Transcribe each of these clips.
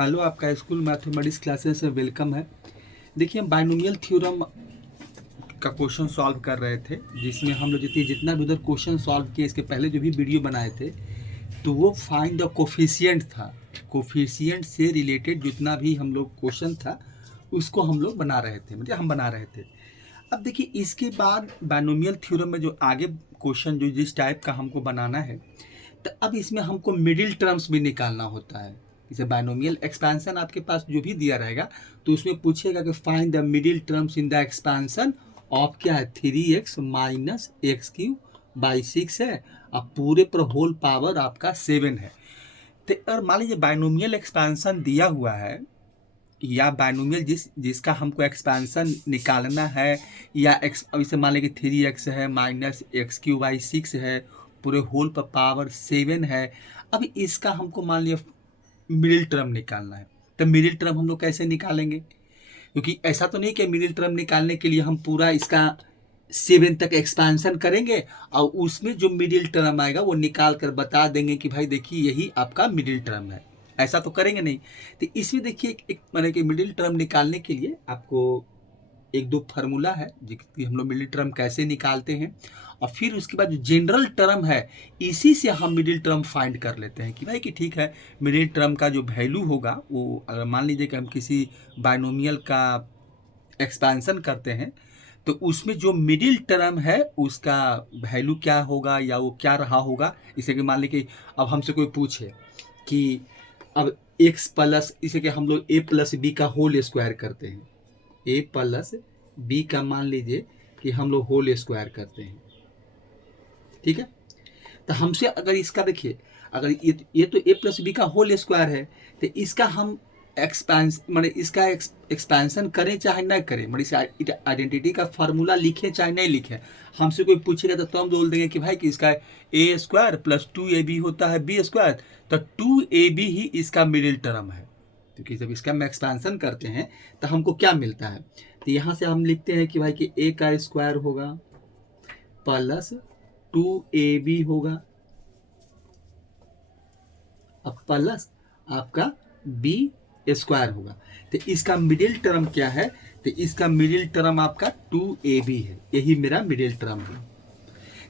Hello, आपका school mathematics classes में welcome है। देखिए, हम बाइनोमियल थ्योरम का क्वेश्चन सॉल्व कर रहे थे, जिसमें हम लोग जितना भी उधर क्वेश्चन सॉल्व किए, इसके पहले जो भी वीडियो बनाए थे, तो वो फाइंड द कोफिशिएंट था। कोफिशिएंट से रिलेटेड जितना भी हम लोग क्वेश्चन था, उसको हम लोग बना रहे थे, मतलब हम बना रहे थे। अब देखिए, इसके बाद बाइनोमियल थ्योरम में जो आगे क्वेश्चन जो जिस टाइप का हमको बनाना है, तो अब इसमें हमको मिडिल टर्म्स भी निकालना होता है। जैसे बाइनोमियल एक्सपेंशन आपके पास जो भी दिया रहेगा, तो उसमें पूछेगा कि find the middle terms in the expansion of क्या है 3x minus x Q by 6 है, अब पूरे पर होल पावर आपका 7 है। तो और मान लीजिए बाइनोमियल एक्सपेंशन दिया हुआ है, या बाइनोमियल जिसका हमको एक्सपेंशन निकालना है, या अब इसे मान लीजिए 3x है माइनस एक्स क्यू बाई 6 है, पूरे होल पर पावर 7 है। अब इसका हमको मान लिया मिडिल टर्म निकालना है, तो मिडिल टर्म हम लोग कैसे निकालेंगे? क्योंकि ऐसा तो नहीं कि मिडिल टर्म निकालने के लिए हम पूरा इसका 7 तक एक्सपेंशन करेंगे और उसमें जो मिडिल टर्म आएगा वो निकाल कर बता देंगे कि भाई देखिए यही आपका मिडिल टर्म है। ऐसा तो करेंगे नहीं। तो इसमें देखिए एक माने कि मिडिल टर्म निकालने के लिए आपको एक दो फार्मूला है जिसकी हम लोग मिडिल टर्म कैसे निकालते हैं, और फिर उसके बाद जो जनरल टर्म है इसी से हम मिडिल टर्म फाइंड कर लेते हैं कि भाई कि ठीक है, मिडिल टर्म का जो वैल्यू होगा वो, अगर मान लीजिए कि हम किसी बाइनोमियल का एक्सपेंशन करते हैं, तो उसमें जो मिडिल टर्म है उसका वैल्यू क्या होगा या वो क्या रहा होगा। इसे कि मान लीजिए कि अब हमसे कोई पूछे कि अब x प्लस, इसे कि हम लोग a प्लस बी का होल स्क्वायर करते हैं, a प्लस बी का मान लीजिए कि हम लोग होल स्क्वायर करते हैं, ठीक है। तो हमसे अगर इसका देखिए, अगर ये तो a प्लस बी का होल स्क्वायर है, तो इसका हम इसका एक्सपेंशन करें चाहे ना करें, इस आइडेंटिटी का फार्मूला लिखें चाहे नहीं लिखें, हमसे कोई पूछेगा तो हम बोल देंगे कि भाई कि इसका ए स्क्वायर प्लस 2ab होता है बी स्क्वायर, तो 2ab ही इसका मिडिल टर्म है। क्योंकि जब इसका हम एक्सपेंशन करते हैं तो हमको क्या मिलता है, तो यहाँ से हम लिखते हैं कि भाई कि a का स्क्वायर होगा प्लस 2ab होगा, अब प्लस आपका b स्क्वायर होगा। तो इसका मिडिल टर्म क्या है, तो इसका मिडिल टर्म आपका 2ab है, यही मेरा मिडिल टर्म है।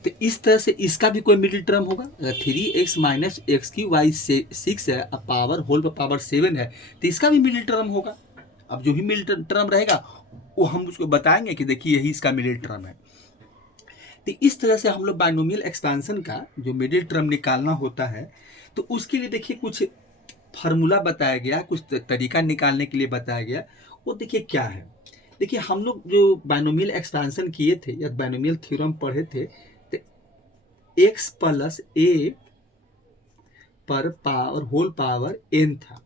तो इस तरह से इसका भी कोई मिडिल टर्म होगा, अगर 3x माइनस एक्स की वाई 6 है, अब पावर होल पर पावर 7 है, तो इसका भी मिडिल टर्म होगा। अब जो भी मिडिल टर्म रहेगा वो हम उसको बताएंगे कि देखिए यही इसका मिडिल टर्म है। तो इस तरह से हम लोग बाइनोमियल एक्सपेंशन का जो मिडिल टर्म निकालना होता है, तो उसके लिए देखिए कुछ फार्मूला बताया गया, कुछ तरीका निकालने के लिए बताया गया। वो देखिए क्या है, देखिए हम लोग जो बाइनोमियल एक्सपेंशन किए थे या बाइनोमियल थ्योरम पढ़े थे, तो x प्लस a पर पावर होल पावर n था।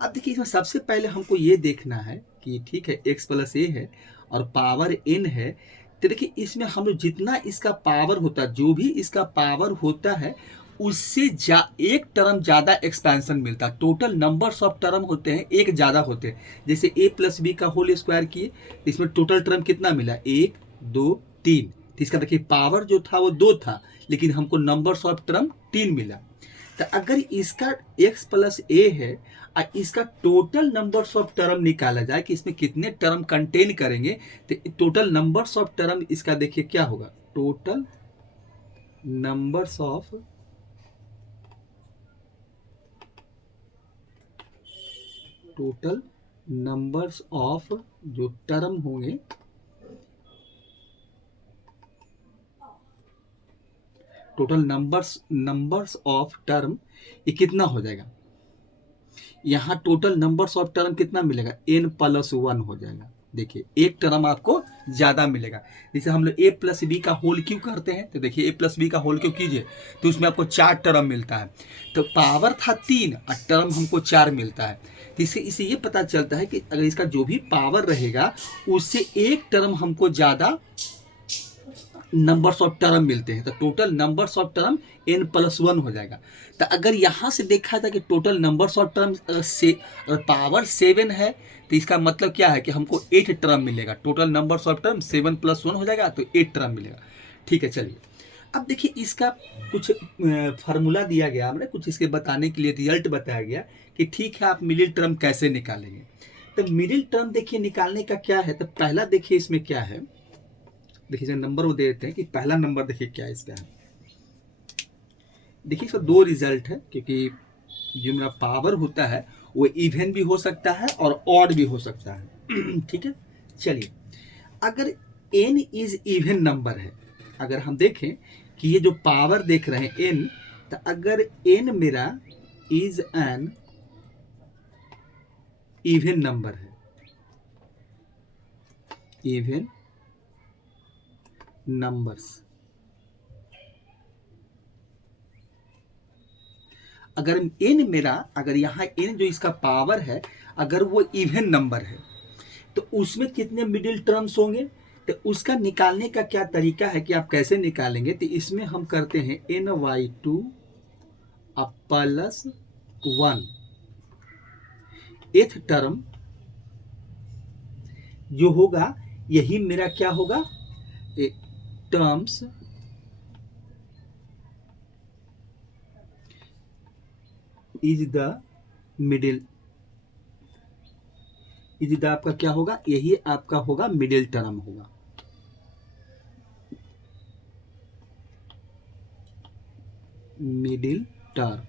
अब देखिए इसमें सबसे पहले हमको ये देखना है कि ठीक है x प्लस a है और पावर n है, तो देखिए इसमें हम लोग जितना इसका पावर होता है, जो भी इसका पावर होता है उससे एक टर्म ज़्यादा एक्सपेंशन मिलता है। टोटल नंबर्स ऑफ टर्म होते हैं एक ज़्यादा होते हैं। जैसे a प्लस बी का होल स्क्वायर किए, इसमें टोटल टर्म कितना मिला, 1 2 3, तो इसका देखिए पावर जो था वो 2 था, लेकिन हमको नंबर्स ऑफ टर्म 3 मिला। तो अगर इसका x प्लस a है और इसका टोटल नंबर्स ऑफ टर्म निकाला जाए कि इसमें कितने टर्म कंटेन करेंगे, तो टोटल नंबर्स ऑफ टर्म इसका देखिए क्या होगा, टोटल नंबर्स ऑफ जो टर्म होंगे, टोटल नंबर्स ऑफ टर्म ये कितना हो जाएगा, यहाँ टोटल नंबर्स ऑफ टर्म कितना मिलेगा, n+1 हो जाएगा। देखिए एक टर्म आपको ज़्यादा मिलेगा। जैसे हम लोग a प्लस बी का होल क्यों करते हैं, तो देखिए a प्लस बी का होल क्यों कीजिए, तो उसमें आपको 4 टर्म मिलता है। तो पावर था 3 और टर्म हमको 4 मिलता है। तो इससे ये पता चलता है कि अगर इसका जो भी पावर रहेगा उससे एक टर्म हमको ज़्यादा नंबर्स ऑफ टर्म मिलते हैं, तो total numbers of term n+1 हो जाएगा। तो अगर यहाँ से देखा जाए कि टोटल नंबर्स ऑफ टर्म से अगर पावर 7 है, तो इसका मतलब क्या है कि हमको 8 टर्म मिलेगा। टोटल नंबर्स ऑफ टर्म 7 + 1 हो जाएगा, तो 8 टर्म मिलेगा। ठीक है, चलिए अब देखिए इसका कुछ फार्मूला दिया गया, हमने कुछ इसके बताने के लिए रिजल्ट बताया गया कि ठीक है आप मिडिल टर्म कैसे निकालेंगे। तो मिडिल टर्म देखिए निकालने का क्या है, तो पहला देखिए इसमें क्या है, देखिए जो नंबर वो दे देते हैं कि पहला नंबर देखिए क्या इसका है। देखिए इसका दो रिजल्ट है, क्योंकि जो मेरा पावर होता है वो इवन भी हो सकता है और ऑड भी हो सकता है। ठीक है, चलिए अगर n इज इवन नंबर है, अगर हम देखें कि ये जो पावर देख रहे हैं n, तो अगर n मेरा इज एन इवन नंबर है, इवन नंबर्स, अगर n मेरा, अगर यहाँ n जो इसका पावर है अगर वो इवन नंबर है तो उसमें कितने मिडिल टर्म्स होंगे, तो उसका निकालने का क्या तरीका है कि आप कैसे निकालेंगे। तो इसमें हम करते हैं ny2 प्लस 1, एथ टर्म जो होगा यही मेरा क्या होगा, terms is the middle, is the आपका क्या होगा, यही आपका होगा मिडिल टर्म होगा। मिडिल टर्म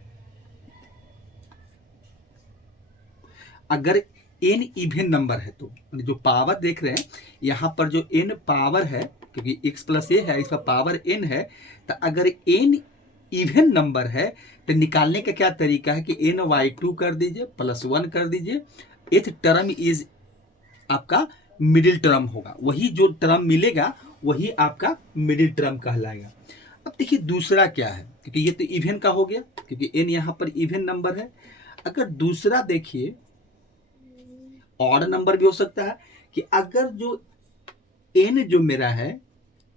अगर n इवन नंबर है तो जो पावर देख रहे हैं यहाँ पर जो n पावर है, क्योंकि x प्लस ए है इसका पावर n है, तो अगर n इवन नंबर है तो निकालने का क्या तरीका है कि ny2 कर दीजिए प्लस 1 कर दीजिए, एथ टर्म इज आपका मिडिल टर्म होगा, वही जो टर्म मिलेगा वही आपका मिडिल टर्म कहलाएगा। अब देखिए दूसरा क्या है, क्योंकि ये तो इवन का हो गया क्योंकि n यहाँ पर इवन नंबर है। अगर दूसरा देखिए ऑड नंबर भी हो सकता है कि अगर जो n जो मेरा है,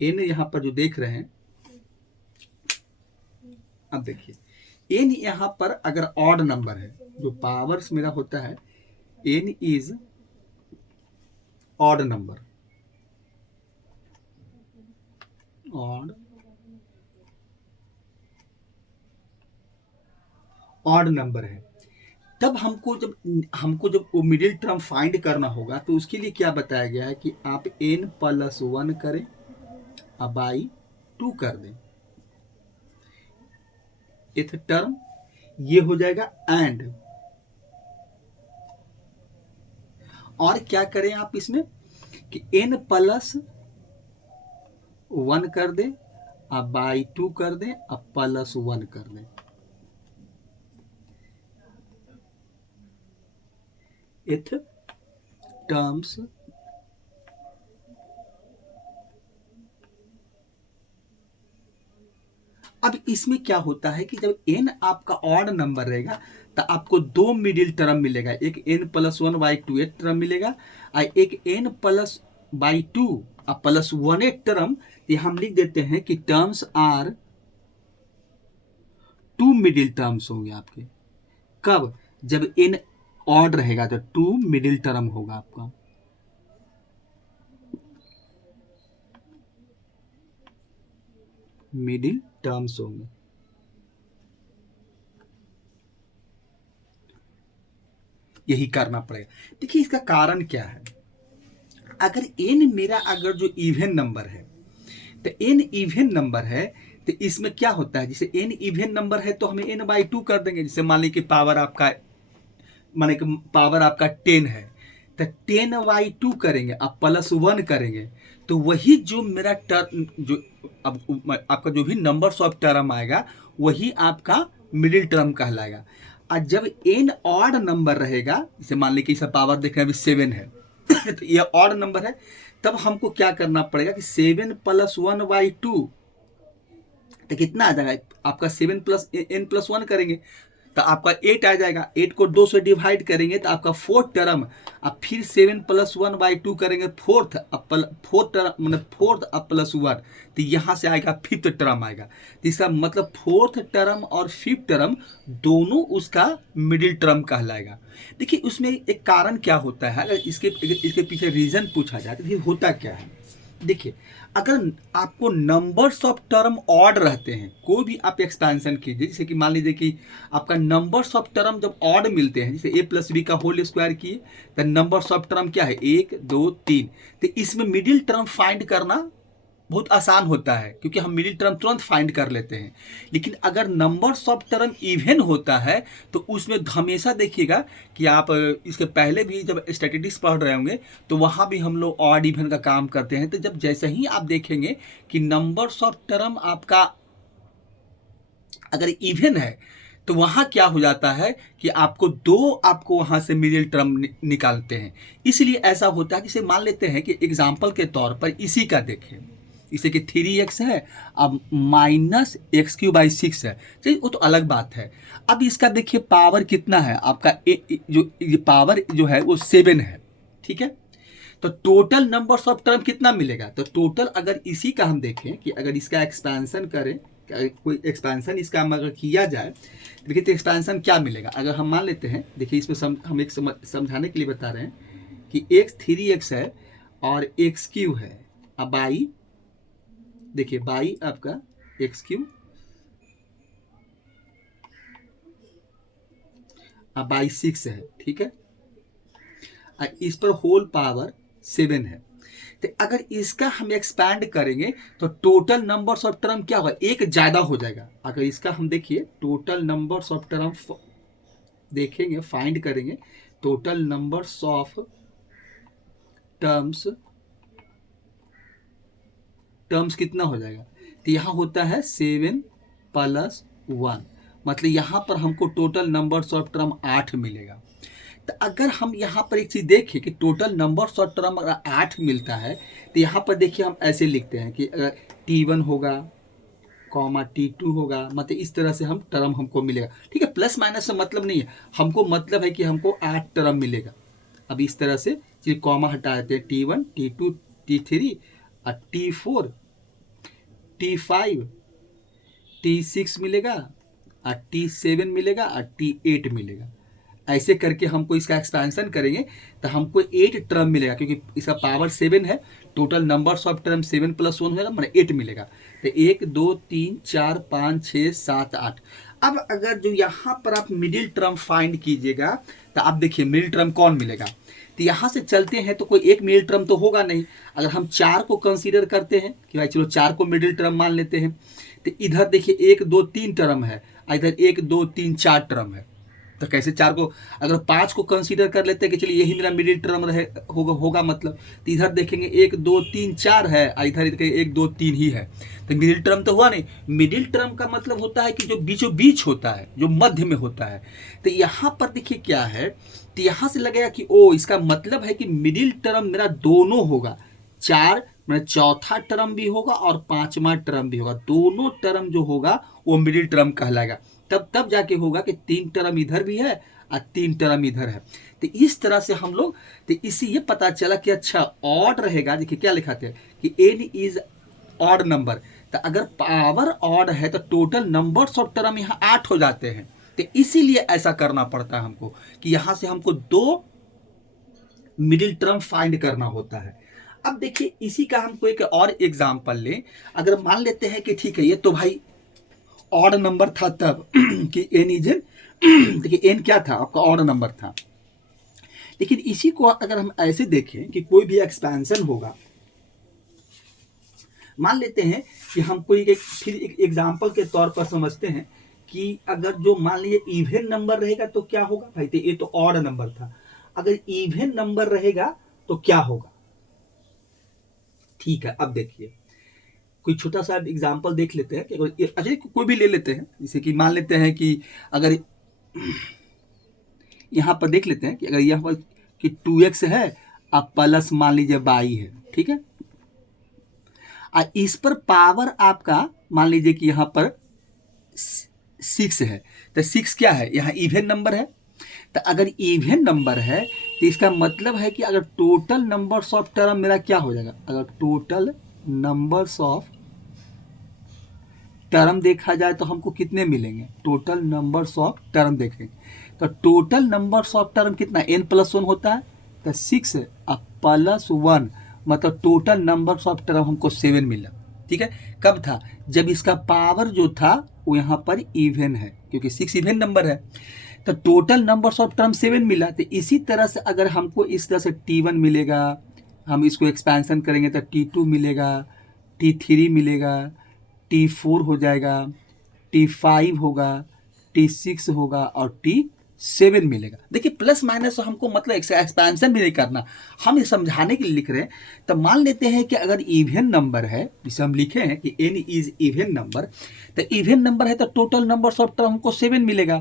n यहाँ पर जो देख रहे हैं, अब देखिए n यहाँ पर अगर ऑड नंबर है, जो पावर्स मेरा होता है n is odd number, odd number है, तब हमको जब वो मिडिल टर्म फाइंड करना होगा तो उसके लिए क्या बताया गया है कि आप n प्लस 1 करें बाई 2 कर दें, इथ टर्म ये हो जाएगा एंड, और क्या करें आप इसमें कि n प्लस 1 कर दें अब बाई 2 कर दें अब प्लस 1 कर दें, इथ टर्म्स अब इसमें क्या होता है कि जब n आपका ऑड नंबर रहेगा तो आपको दो मिडिल टर्म मिलेगा, एक n प्लस 1 बाई 2 एक टर्म मिलेगा और एक n प्लस बाई 2 प्लस 1 एक टर्म। ये हम लिख देते हैं कि terms are two middle terms होंगे आपके, कब, जब n ऑड रहेगा तो 2 मिडिल टर्म होगा आपका। मिडिल टर्म्स होंगे, यही करना पड़ेगा। देखिए इसका कारण क्या है, अगर n मेरा अगर जो इवन नंबर है तो n इवन नंबर है तो इसमें क्या होता है, जैसे n इवन नंबर है तो हमें n बाई 2 कर देंगे, जैसे मान लीजिए कि पावर आपका माने कि पावर आपका 10 है तो 10 बाई 2 करेंगे अब प्लस 1 करेंगे तो वही जो मेरा टर्म जो अब आपका जो भी नंबर्स ऑफ टर्म आएगा वही आपका मिडिल टर्म कहलाएगा। और जब n ऑड नंबर रहेगा, जैसे मान लीजिए कि इसका पावर देख रहे हैं अभी 7 है तो ये ऑड नंबर है, तब हमको क्या करना पड़ेगा कि 7 प्लस 1 बाई 2 तो कितना आ जाएगा आपका 7 प्लस n प्लस 1 करेंगे तो आपका 8 आ जाएगा, 8 को 2 से डिवाइड करेंगे तो आपका फोर्थ टर्म, अब फिर 7 प्लस 1 बाई 2 करेंगे फोर्थ टर्म मतलब फोर्थ अब प्लस 1 तो यहाँ से आएगा फिफ्थ टर्म आएगा। तो इसका मतलब फोर्थ टर्म और फिफ्थ टर्म दोनों उसका मिडिल टर्म कहलाएगा। देखिए उसमें एक कारण क्या होता है, अगर इसके पीछे रीजन पूछा जाए तो फिर होता क्या है, देखिए, अगर आपको नंबर्स ऑफ टर्म ऑड रहते हैं, कोई भी आप एक्सपेंशन कीजिए, जैसे कि मान लीजिए कि आपका नंबर्स ऑफ टर्म जब ऑड मिलते हैं, जैसे a प्लस बी का होल स्क्वायर किए, तो नंबर्स ऑफ टर्म क्या है, 1 2 3, तो इसमें मिडिल टर्म फाइंड करना बहुत आसान होता है, क्योंकि हम मिडिल टर्म तुरंत फाइंड कर लेते हैं। लेकिन अगर नंबर्स ऑफ टर्म इवन होता है तो उसमें हमेशा देखिएगा कि आप इसके पहले भी जब स्टैटिस्टिक्स पढ़ रहे होंगे तो वहाँ भी हम लोग ऑड इवन का काम करते हैं। तो जब जैसे ही आप देखेंगे कि नंबर्स ऑफ टर्म आपका अगर इवन है तो वहाँ क्या हो जाता है कि आपको वहाँ से मिडिल टर्म निकालते हैं। इसलिए ऐसा होता है, जैसे मान लेते हैं कि एग्जाम्पल के तौर पर इसी का देखें, जैसे कि 3x है, अब माइनस x³ / 6 है, चलिए वो तो अलग बात है। अब इसका देखिए पावर कितना है आपका, जो ये पावर जो है वो 7 है, ठीक है। तो टोटल नंबर्स ऑफ टर्म कितना मिलेगा, तो टोटल अगर इसी का हम देखें कि अगर इसका एक्सपेंशन करें, कोई एक्सपेंशन इसका अगर किया जाए, देखिए तो एक्सपेंशन क्या मिलेगा। अगर हम मान लेते हैं, देखिए इसमें हम एक समझाने के लिए बता रहे हैं कि x 3x है और x³ है, अब बाई, देखिए बाई आपका x³ अब बाई 6 है, ठीक है, और इस पर होल पावर 7 है। तो अगर इसका हम एक्सपैंड करेंगे तो टोटल नंबर्स ऑफ टर्म क्या होगा, एक ज्यादा हो जाएगा। अगर इसका हम देखिए टोटल नंबर्स ऑफ टर्म देखेंगे, फाइंड करेंगे, टोटल नंबर्स ऑफ टर्म्स कितना हो जाएगा, तो यहाँ होता है 7 + 1, मतलब यहाँ पर हमको टोटल नंबर्स ऑफ टर्म 8 मिलेगा। तो अगर हम यहाँ पर एक चीज़ देखें कि टोटल नंबर्स ऑफ टर्म अगर 8 मिलता है, तो यहाँ पर देखिए हम ऐसे लिखते हैं कि अगर T1 होगा कॉमा T2 होगा, मतलब इस तरह से हम टर्म हमको मिलेगा, ठीक है। प्लस माइनस से मतलब नहीं है, हमको मतलब है कि हमको 8 टर्म मिलेगा। अब इस तरह से चलिए कॉमा हटा देते हैं, T1 T2 T3 और T4 T5 T6 मिलेगा और T7 मिलेगा और T8 मिलेगा। ऐसे करके हमको इसका एक्सपेंशन करेंगे तो हमको 8 टर्म मिलेगा, क्योंकि इसका पावर 7 है, टोटल नंबर्स ऑफ टर्म 7 + 1 होगा, मतलब 8 मिलेगा। तो 1 2 3 4 5 6 7 8। अब अगर जो यहाँ पर आप मिडिल टर्म फाइंड कीजिएगा तो आप देखिए मिडिल टर्म कौन मिलेगा, तो यहाँ से चलते हैं तो कोई एक मिडिल टर्म तो होगा नहीं। अगर हम 4 को कंसीडर करते हैं कि भाई चलो 4 को मिडिल टर्म मान लेते हैं, तो इधर देखिए 1 2 3 टर्म है, इधर 1 2 3 4 टर्म है। तो कैसे 4 को, अगर 5 को कंसीडर कर लेते हैं कि चलिए यही मेरा मिडिल टर्म होगा मतलब, तो इधर देखेंगे 1 2 3 4 है, इधर 1 2 3 ही है, तो मिडिल टर्म तो हुआ नहीं। मिडिल टर्म का मतलब होता है कि जो बीचों बीच होता है, जो मध्य में होता है। तो यहाँ पर देखिए क्या है, तो यहाँ से लगेगा कि ओ इसका मतलब है कि मिडिल टर्म मेरा दोनों होगा, 4 मतलब चौथा टर्म भी होगा और 5वां टर्म भी होगा, दोनों टर्म जो होगा वो मिडिल टर्म कहलाएगा। तब जाके होगा कि 3 टर्म इधर भी है और 3 टर्म इधर है। तो इस तरह से हम लोग, तो इसी ये पता चला कि अच्छा ऑड रहेगा। देखिए क्या लिखाते हैं कि n इज ऑड नंबर, तो अगर पावर ऑड है तो टोटल नंबर्स ऑफ टर्म यहाँ 8 हो जाते हैं। तो इसीलिए ऐसा करना पड़ता है हमको कि यहाँ से हमको 2 मिडिल टर्म फाइंड करना होता है। अब देखिए इसी का हमको एक और एग्जाम्पल लें। अगर मान लेते हैं कि ठीक है ये तो भाई ऑड नंबर था तब कि n इज, देखिए n क्या था आपका, ऑड नंबर था। लेकिन इसी को अगर हम ऐसे देखें कि कोई भी एक्सपेंशन होगा, मान लेते हैं कि हम कोई फिर एक एग्जाम्पल के तौर पर समझते हैं कि अगर जो मान लीजिए इवन नंबर रहेगा तो क्या होगा भाई, तो ये तो ऑड नंबर था, अगर इवन नंबर रहेगा तो क्या होगा। ठीक है, अब देखिए कोई छोटा सा एग्जाम्पल देख लेते हैं कि अगर अच्छा कोई भी ले लेते हैं, जैसे कि मान लेते हैं कि अगर यहाँ पर देख लेते हैं कि अगर यहाँ पर कि 2x है अब प्लस मान लीजिए y है, ठीक है, और इस पर पावर आपका मान लीजिए कि यहाँ पर 6 है, तो 6 क्या है, यहाँ इवन नंबर है। तो अगर इवन नंबर है तो इसका मतलब है कि अगर टोटल नंबर्स ऑफ टर्म मेरा क्या हो जाएगा, अगर टोटल नंबर्स ऑफ टर्म देखा जाए तो हमको कितने मिलेंगे, टोटल नंबर्स ऑफ टर्म देखेंगे तो टोटल नंबर्स ऑफ टर्म कितना n + 1 होता है, तो 6 अब +1 मतलब टोटल नंबर्स ऑफ टर्म हमको 7 मिला। ठीक है, कब था? जब इसका पावर जो था वो यहाँ पर इवन है, क्योंकि 6 इवन नंबर है, तो टोटल नंबर्स ऑफ टर्म 7 मिला। तो इसी तरह से अगर हमको इस तरह से T1 मिलेगा, हम इसको एक्सपेंशन करेंगे तो T2 मिलेगा, T3 मिलेगा, T4 हो जाएगा, T5 होगा, T6 होगा और T7 मिलेगा। देखिए प्लस माइनस हमको मतलब एक्सपेंशन भी नहीं करना, हम ये समझाने के लिए लिख रहे हैं। तो मान लेते हैं कि अगर इवन नंबर है, जिसे हम लिखे हैं कि n इज इवन नंबर, तो इवन नंबर है तो टोटल नंबर्स ऑफ टर्म हमको 7 मिलेगा।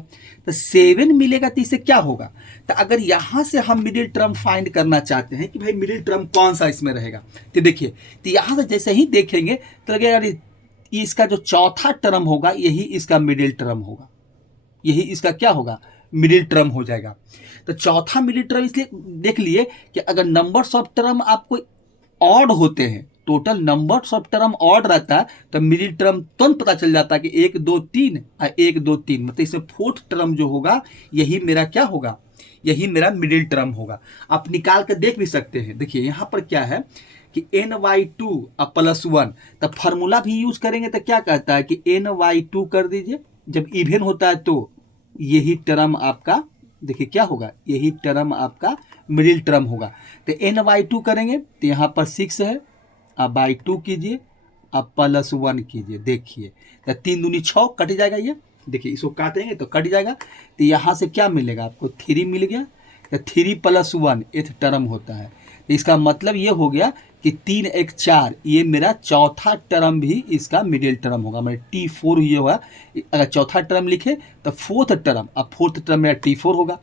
तो 7 मिलेगा तो इससे क्या होगा? तो अगर यहाँ से हम मिडिल टर्म फाइंड करना चाहते हैं कि भाई मिडिल टर्म कौन सा इसमें रहेगा, तो देखिए, तो यहाँ से जैसे ही देखेंगे तो लगेगा इसका जो चौथा टर्म होगा यही इसका मिडिल टर्म होगा, यही इसका क्या होगा? मिडिल टर्म हो जाएगा। तो चौथा मिडिल टर्म इसलिए देख लिए कि अगर नंबर्स ऑफ टर्म आपको ऑड होते हैं, total numbers of term odd रहता है, तो मिडिल टर्म तुरंत पता चल जाता है कि 1 2 3 और 1 2 3, मतलब इसमें फोर्थ टर्म जो होगा यही मेरा क्या होगा? यही मेरा मिडिल टर्म होगा। आप निकाल कर देख भी सकते हैं। देखिए यहाँ पर क्या है कि ny2 प्लस 1, तो फार्मूला भी यूज करेंगे तो क्या कहता है कि ny2 कर दीजिए, जब इवन होता है तो यही टर्म आपका, देखिए क्या होगा, यही टर्म आपका मिडिल टर्म होगा। तो ny2 करेंगे तो यहाँ पर 6 है, अब बाई 2 कीजिए, अब प्लस 1 कीजिए, देखिए तो 3 दूनी 6 कट जाएगा। ये देखिए इसको काटेंगे तो कट जाएगा, तो यहाँ से क्या मिलेगा आपको? 3 मिल गया। तो 3 प्लस 1 8 टर्म होता है। तो इसका मतलब ये हो गया कि 3 1 4, ये मेरा चौथा टर्म भी इसका मिडिल टर्म होगा। मेरा T4 ये हुआ, अगर चौथा टर्म लिखे तो फोर्थ टर्म, अब फोर्थ टर्म मेरा T4 होगा।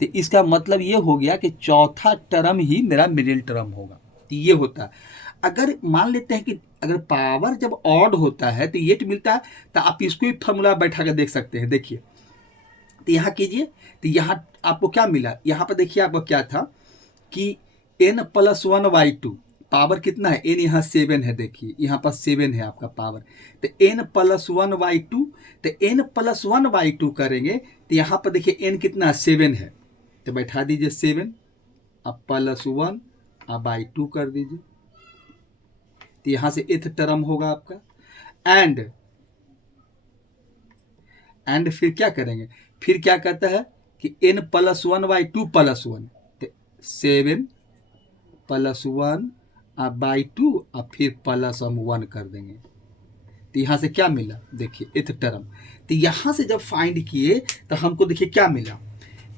तो इसका मतलब ये हो गया कि चौथा टर्म ही मेरा मिडिल टर्म होगा। तो ये होता है। अगर मान लेते हैं कि अगर पावर जब ऑड होता है तो 8 मिलता है, तो आप इसको भी फॉर्मूला बैठा कर देख सकते हैं। देखिए तो यहाँ कीजिए, तो यहाँ आपको क्या मिला? यहाँ पर देखिए आपको क्या था कि n प्लस 1 y2, पावर कितना है? n यहाँ 7 है, देखिए यहाँ पर 7 है आपका पावर। तो n प्लस 1 y2, तो n प्लस 1 y2 करेंगे तो यहाँ पर देखिए n कितना 7 है, तो बैठा दीजिए 7, अब प्लस 1 अब बाई 2 कर दीजिए, तो यहाँ से एथ टर्म होगा आपका। एंड फिर क्या करेंगे? फिर क्या कहता है कि n प्लस 1 बाई 2 प्लस 1, तो 7 प्लस 1 अब बाई 2 अब फिर प्लस हम 1 कर देंगे। तो यहाँ से क्या मिला? देखिए एथ टर्म। तो यहाँ से जब फाइंड किए तो हमको देखिए क्या मिला?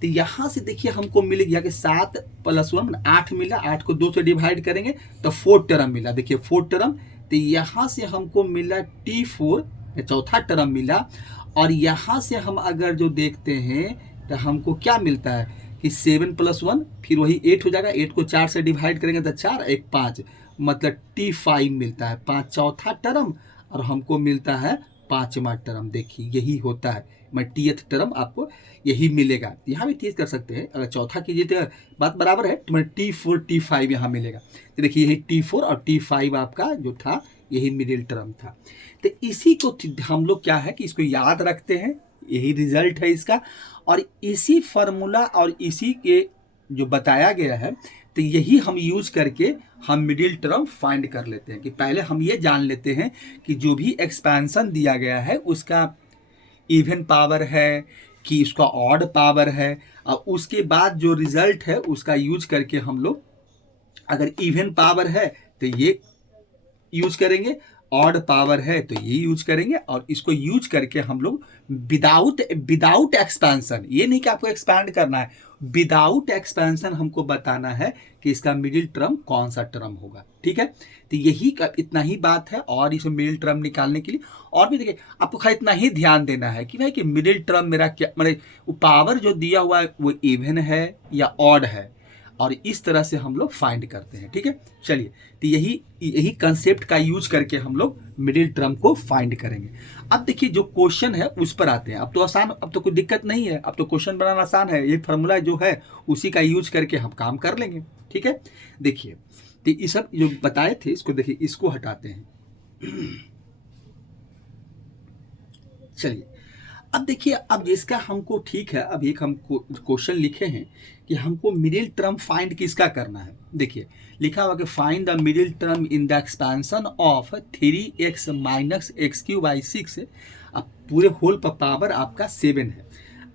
तो यहाँ से देखिए हमको मिल गया कि 7 प्लस 1 8 मिला, 8 को 2 से डिवाइड करेंगे तो 4 टर्म मिला। देखिए 4 टर्म, तो यहाँ से हमको मिला T4, चौथा टर्म मिला। और यहाँ से हम अगर जो देखते हैं तो हमको क्या मिलता है कि 7 प्लस 1 फिर वही 8 हो जाएगा, 8 को 4 से डिवाइड करेंगे तो 4 1 5, मतलब T5 मिलता है, 5 चौथा टर्म, और हमको मिलता है 5वां टर्म। देखिए यही होता है, मैं टीएथ टर्म आपको यही मिलेगा। यहाँ भी टीएथ कर सकते हैं, अगर चौथा कीजिए तो बात बराबर है, तो मैं T4 T5 यहाँ मिलेगा। तो देखिए यही T4 और T5 आपका जो था यही मिडिल टर्म था। तो इसी को हम लोग क्या है कि इसको याद रखते हैं, यही रिजल्ट है इसका। और इसी फार्मूला और इसी के जो बताया गया है, तो यही हम यूज करके हम मिडिल टर्म फाइंड कर लेते हैं। कि पहले हम ये जान लेते हैं कि जो भी एक्सपेंशन दिया गया है उसका इवन पावर है कि उसका ऑड पावर है, और उसके बाद जो रिजल्ट है उसका यूज करके हम लोग, अगर इवन पावर है तो ये यूज करेंगे, ऑड पावर है तो ये यूज करेंगे, और इसको यूज करके हम लोग विदाउट एक्सपेंशन, ये नहीं कि आपको एक्सपैंड करना है, विदाउट एक्सपेंशन हमको बताना है कि इसका मिडिल टर्म कौन सा टर्म होगा। ठीक है, तो यही इतना ही बात है। और इसमें मिडिल टर्म निकालने के लिए और भी देखिए आपको खाली इतना ही ध्यान देना है कि भाई कि मिडिल टर्म मेरा क्या, मतलब पावर जो दिया हुआ है वो इवन है या ऑड है, और इस तरह से हम लोग फाइंड करते हैं। ठीक है, चलिए, तो यही कंसेप्ट का यूज करके हम लोग मिडिल टर्म को फाइंड करेंगे। अब देखिए जो क्वेश्चन है उस पर आते हैं। अब तो आसान, अब तो कोई दिक्कत नहीं है, अब तो क्वेश्चन बनाना आसान है। ये फार्मूला जो है उसी का यूज करके हम काम कर लेंगे। ठीक है, देखिए तो ये सब जो बताए थे इसको देखिए, इसको हटाते हैं। चलिए अब देखिए, अब इसका हमको ठीक है, अब एक हम क्वेश्चन लिखे हैं कि हमको मिडिल टर्म फाइंड किसका करना है। देखिए लिखा हुआ कि find the middle term in the expansion of 3x minus x Q by 6। अब पूरे होल पर पावर आपका 7 है।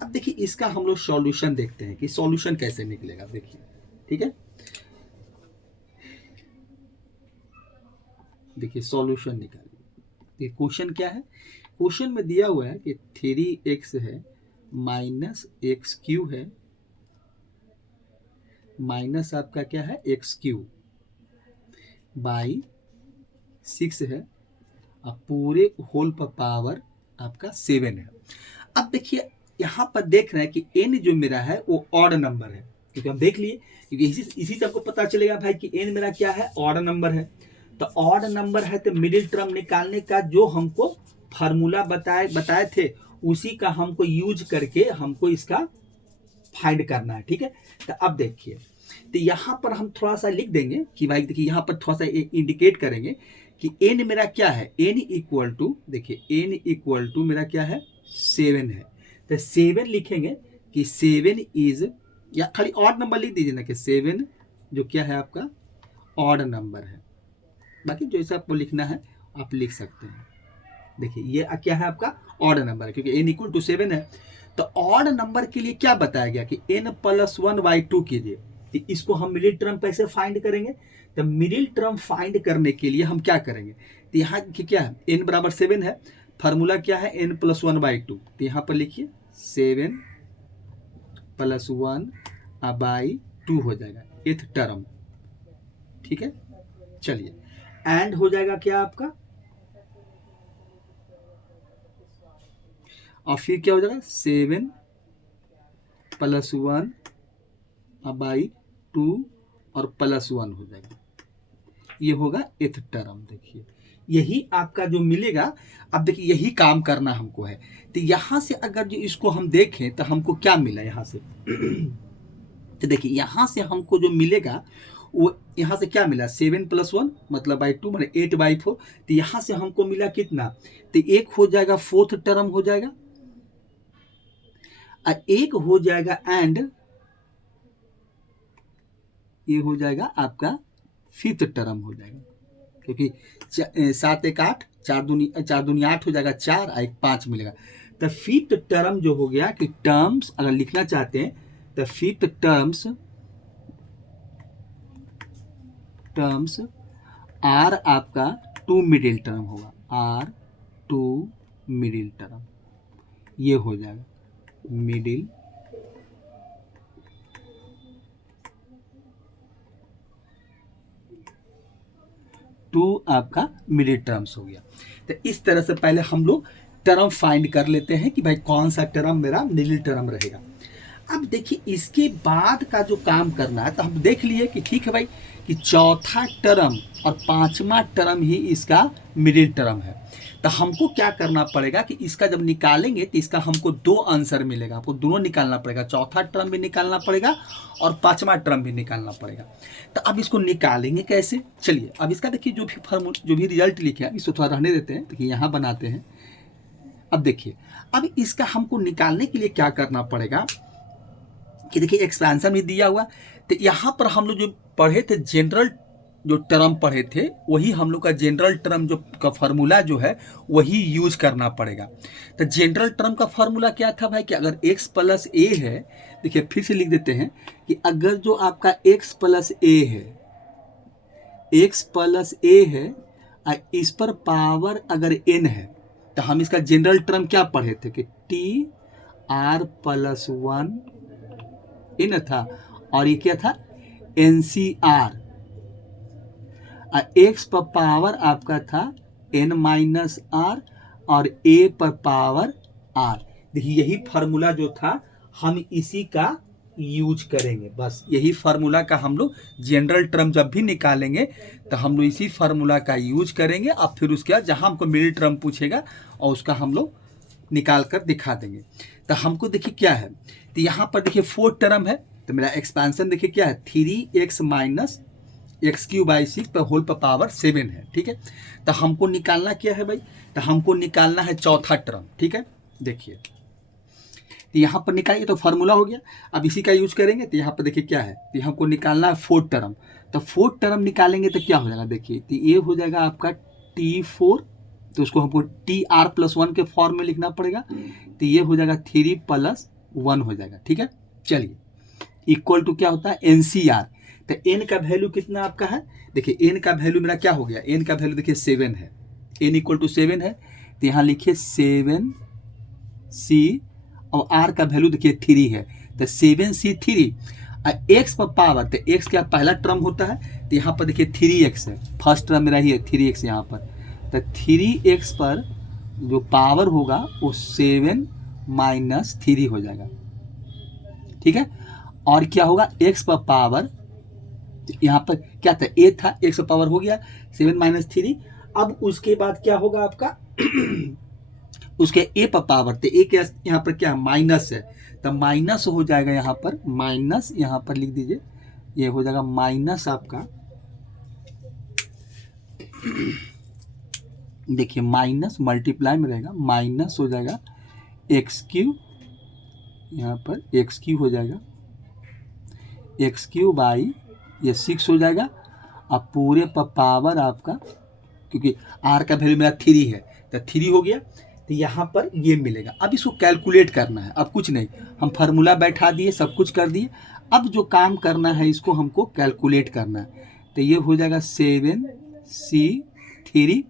अब देखिए इसका हम लोग सॉल्यूशन देखते हैं कि सॉल्यूशन कैसे निकलेगा। देखिए ठीक है, देखिए सॉल्यूशन निकालिए। क्वेश्चन क्या है, क्वेश्चन में दिया हुआ है कि 3x है माइनस एक्स क्यू है माइनस आपका क्या है एक्स क्यू बाई 6 है। अब पूरे होल पर पावर आपका 7 है। अब देखिए यहाँ पर देख रहे हैं कि n जो मेरा है वो ऑड नंबर है, क्योंकि हम देख लिए, क्योंकि इसी से आपको पता चलेगा भाई कि n मेरा क्या है, ऑड नंबर है। तो ऑड नंबर है तो मिडिल टर्म निकालने का जो हमको फार्मूला बताए थे उसी का हमको यूज करके हमको इसका फाइंड करना है। ठीक है, तो अब देखिए, तो यहाँ पर हम थोड़ा सा लिख देंगे कि भाई देखिए यहाँ पर थोड़ा सा इंडिकेट करेंगे कि n मेरा क्या है, n इक्वल टू, देखिए n इक्वल टू मेरा क्या है 7 है। तो 7 लिखेंगे कि 7 इज, या खाली ऑड नंबर लिख दीजिए ना कि 7 जो क्या है आपका ऑड नंबर है। बाकी जैसे आपको लिखना है आप लिख सकते हैं। देखिए ये क्या है आपका ऑड नंबर है, क्योंकि n इक्वल टू 7 है। तो ऑड नंबर के लिए क्या बताया गया कि n प्लस 1/2 कीजिए। तो इसको हम मिडिल टर्म कैसे फाइंड करेंगे, तो मिडिल टर्म फाइंड करने के लिए हम क्या करेंगे, तो यहाँ क्या है n बराबर 7 है, फार्मूला क्या है n प्लस 1/2। तो यहाँ पर लिखिए 7 प्लस 1/2 हो जाएगा एथ टर्म। ठीक है, चलिए एंड हो जाएगा क्या आपका, और फिर क्या हो जाएगा 7 प्लस 1/2 और प्लस 1 हो जाएगा, ये होगा एथ टर्म। देखिए यही आपका जो मिलेगा। अब देखिए यही काम करना हमको है। तो यहाँ से अगर जो इसको हम देखें तो हमको क्या मिला यहाँ से तो देखिए यहाँ से हमको जो मिलेगा वो यहाँ से क्या मिला 7 प्लस 1 मतलब बाई 2 मतलब 8/4। तो यहाँ से हमको मिला कितना, तो एक हो जाएगा फोर्थ टर्म हो जाएगा, और एक हो जाएगा एंड ये हो जाएगा आपका फिफ्थ टर्म हो जाएगा, क्योंकि 7 1 8 4 दूनी 8 हो जाएगा 4 और 1 5 मिलेगा। तो फिफ्थ टर्म जो हो गया कि टर्म्स अगर लिखना चाहते हैं तो फिफ्थ टर्म्स आर आपका 2 मिडिल टर्म होगा, आर 2 मिडिल टर्म, ये हो जाएगा मिडिल टू आपका मिडिल टर्म्स हो गया। तो इस तरह से पहले हम लोग टर्म फाइंड कर लेते हैं कि भाई कौन सा टर्म मेरा मिडिल टर्म रहेगा। अब देखिए इसके बाद का जो काम करना है, तो हम देख लिए कि ठीक है भाई कि चौथा टर्म और पांचवा टर्म ही इसका मिडिल टर्म है। तो हमको क्या करना पड़ेगा कि इसका जब निकालेंगे तो इसका हमको 2 आंसर मिलेगा, आपको दोनों निकालना पड़ेगा, चौथा टर्म भी निकालना पड़ेगा और पांचवा टर्म भी निकालना पड़ेगा। तो अब इसको निकालेंगे कैसे, चलिए अब इसका देखिए जो भी रिजल्ट लिखे हैं इसको थोड़ा रहने देते हैं, देखिए यहाँ बनाते हैं। अब देखिए अब इसका हमको निकालने के लिए क्या करना पड़ेगा कि देखिए एक्सपेंशन भी दिया हुआ। तो यहाँ पर हम लोग जो पढ़े थे जनरल जो टर्म पढ़े थे वही हम लोग का जनरल टर्म जो का फार्मूला जो है वही यूज करना पड़ेगा। तो जनरल टर्म का फार्मूला क्या था भाई कि अगर x प्लस ए है, देखिए फिर से लिख देते हैं कि अगर जो आपका x प्लस ए है, x प्लस ए है और इस पर पावर अगर n है, तो हम इसका जनरल टर्म क्या पढ़े थे कि टी आर प्लस 1 n था, और ये क्या था NCR, x पर पावर आपका था n माइनस आर और a पर पावर r। देखिए यही फार्मूला जो था हम इसी का यूज करेंगे, बस यही फार्मूला का हम लोग जनरल टर्म जब भी निकालेंगे तो हम लोग इसी फार्मूला का यूज करेंगे। अब फिर उसके बाद जहां हमको मिडिल टर्म पूछेगा और उसका हम लोग निकाल कर दिखा देंगे। तो हमको देखिए क्या है, तो यहाँ पर देखिए 4 टर्म है, तो मेरा एक्सपेंशन देखिए क्या है 3x minus x Q by 6 पर होल पर पावर 7 है। ठीक है, तो हमको निकालना क्या है भाई, तो हमको निकालना है चौथा टर्म। ठीक है, देखिए तो यहाँ पर निकालिए, तो फार्मूला हो गया। अब इसी का यूज करेंगे, तो यहाँ पर देखिए क्या है, तो हमको निकालना है फोर्थ टर्म। तो फोर्थ टर्म निकालेंगे तो क्या हो जाएगा, देखिए तो ये हो जाएगा आपका T4, तो उसको हमको TR+1 के फॉर्म में लिखना पड़ेगा, तो ये हो जाएगा 3+1 हो जाएगा। ठीक है, चलिए इक्वल टू क्या होता है NCR। तो n का वैल्यू कितना आपका है, देखिए n का वैल्यू मेरा क्या हो गया, n का वैल्यू देखिए 7 है, n इक्वल टू 7 है, तो यहाँ लिखिए 7C और r का वैल्यू देखिए 3 है, तो 7C3 x पर पावर, तो x क्या पहला टर्म होता है, तो यहाँ पर देखिए 3x है, फर्स्ट टर्म मेरा ही है 3x यहाँ पर, तो 3x पर जो पावर होगा वो 7 - 3 हो जाएगा। ठीक है, और क्या होगा x पर पावर, यहाँ पर क्या था a था, x पर पावर हो गया 7 - 3। अब उसके बाद क्या होगा आपका उसके a पर पावर, तो a क्या यहाँ पर क्या माइनस है, तो माइनस हो जाएगा यहाँ पर, माइनस यहाँ पर लिख दीजिए, ये हो जाएगा माइनस आपका देखिए माइनस मल्टीप्लाई में रहेगा, माइनस हो जाएगा x3, यहाँ पर x3 हो जाएगा, x3 बाई ये 6 हो जाएगा, अब पूरे पर पावर आपका, क्योंकि r का वैल्यू मेरा 3 है तो 3 हो गया, तो यहाँ पर ये मिलेगा। अब इसको कैलकुलेट करना है, अब कुछ नहीं, हम फार्मूला बैठा दिए, सब कुछ कर दिए, अब जो काम करना है इसको हमको कैलकुलेट करना है। तो ये हो जाएगा 7C3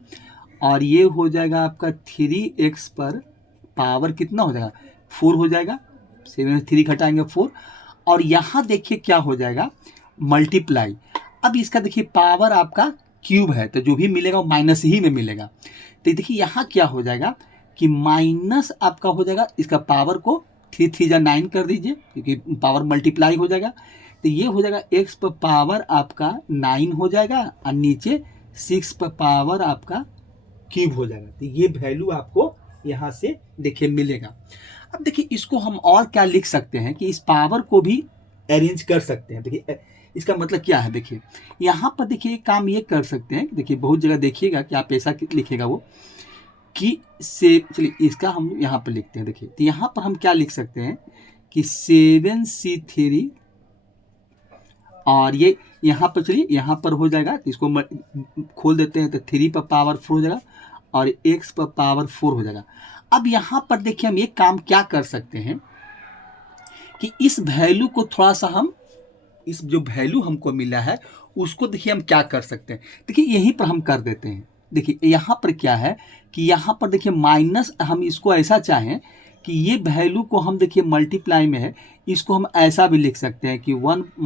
और ये हो जाएगा आपका 3x पर पावर कितना हो जाएगा 4 हो जाएगा, 7 में 3 घटाएंगे 4, और यहाँ देखिए क्या हो जाएगा मल्टीप्लाई। अब इसका देखिए पावर आपका क्यूब है, तो जो भी मिलेगा वो माइनस ही में मिलेगा, तो देखिए यहाँ क्या हो जाएगा कि माइनस आपका हो जाएगा, इसका पावर को 3 3 जा 9 कर दीजिए, क्योंकि पावर मल्टीप्लाई हो जाएगा, तो ये हो जाएगा x पर पावर आपका 9 हो जाएगा और नीचे 6 पर पावर आपका क्यूब हो जाएगा। तो ये वैल्यू आपको यहाँ से देखिए मिलेगा। अब देखिए इसको हम और क्या लिख सकते हैं कि इस पावर को भी अरेंज कर सकते हैं। देखिए इसका मतलब क्या है, देखिए यहाँ पर देखिए काम ये कर सकते हैं, देखिए बहुत जगह देखिएगा कि आप ऐसा लिखेगा वो कि से, चलिए इसका हम यहाँ पर लिखते हैं, देखिए तो यहाँ पर हम क्या लिख सकते हैं कि 7C3 और ये यहाँ पर, चलिए यहाँ पर हो जाएगा, तो इसको खोल देते हैं, तो 3 पर पावर 4 हो जाएगा और x पर पावर 4 हो जाएगा। अब यहाँ पर देखिए हम ये काम क्या कर सकते हैं कि इस वैल्यू को थोड़ा सा हम, इस जो वैल्यू हमको मिला है उसको देखिए हम क्या कर सकते हैं, देखिए यहीं पर हम कर देते हैं। देखिए यहाँ पर क्या है कि यहाँ पर देखिए माइनस, हम इसको ऐसा चाहें कि ये वैल्यू को हम देखिए मल्टीप्लाई में है, इसको हम ऐसा भी लिख सकते हैं कि 1 -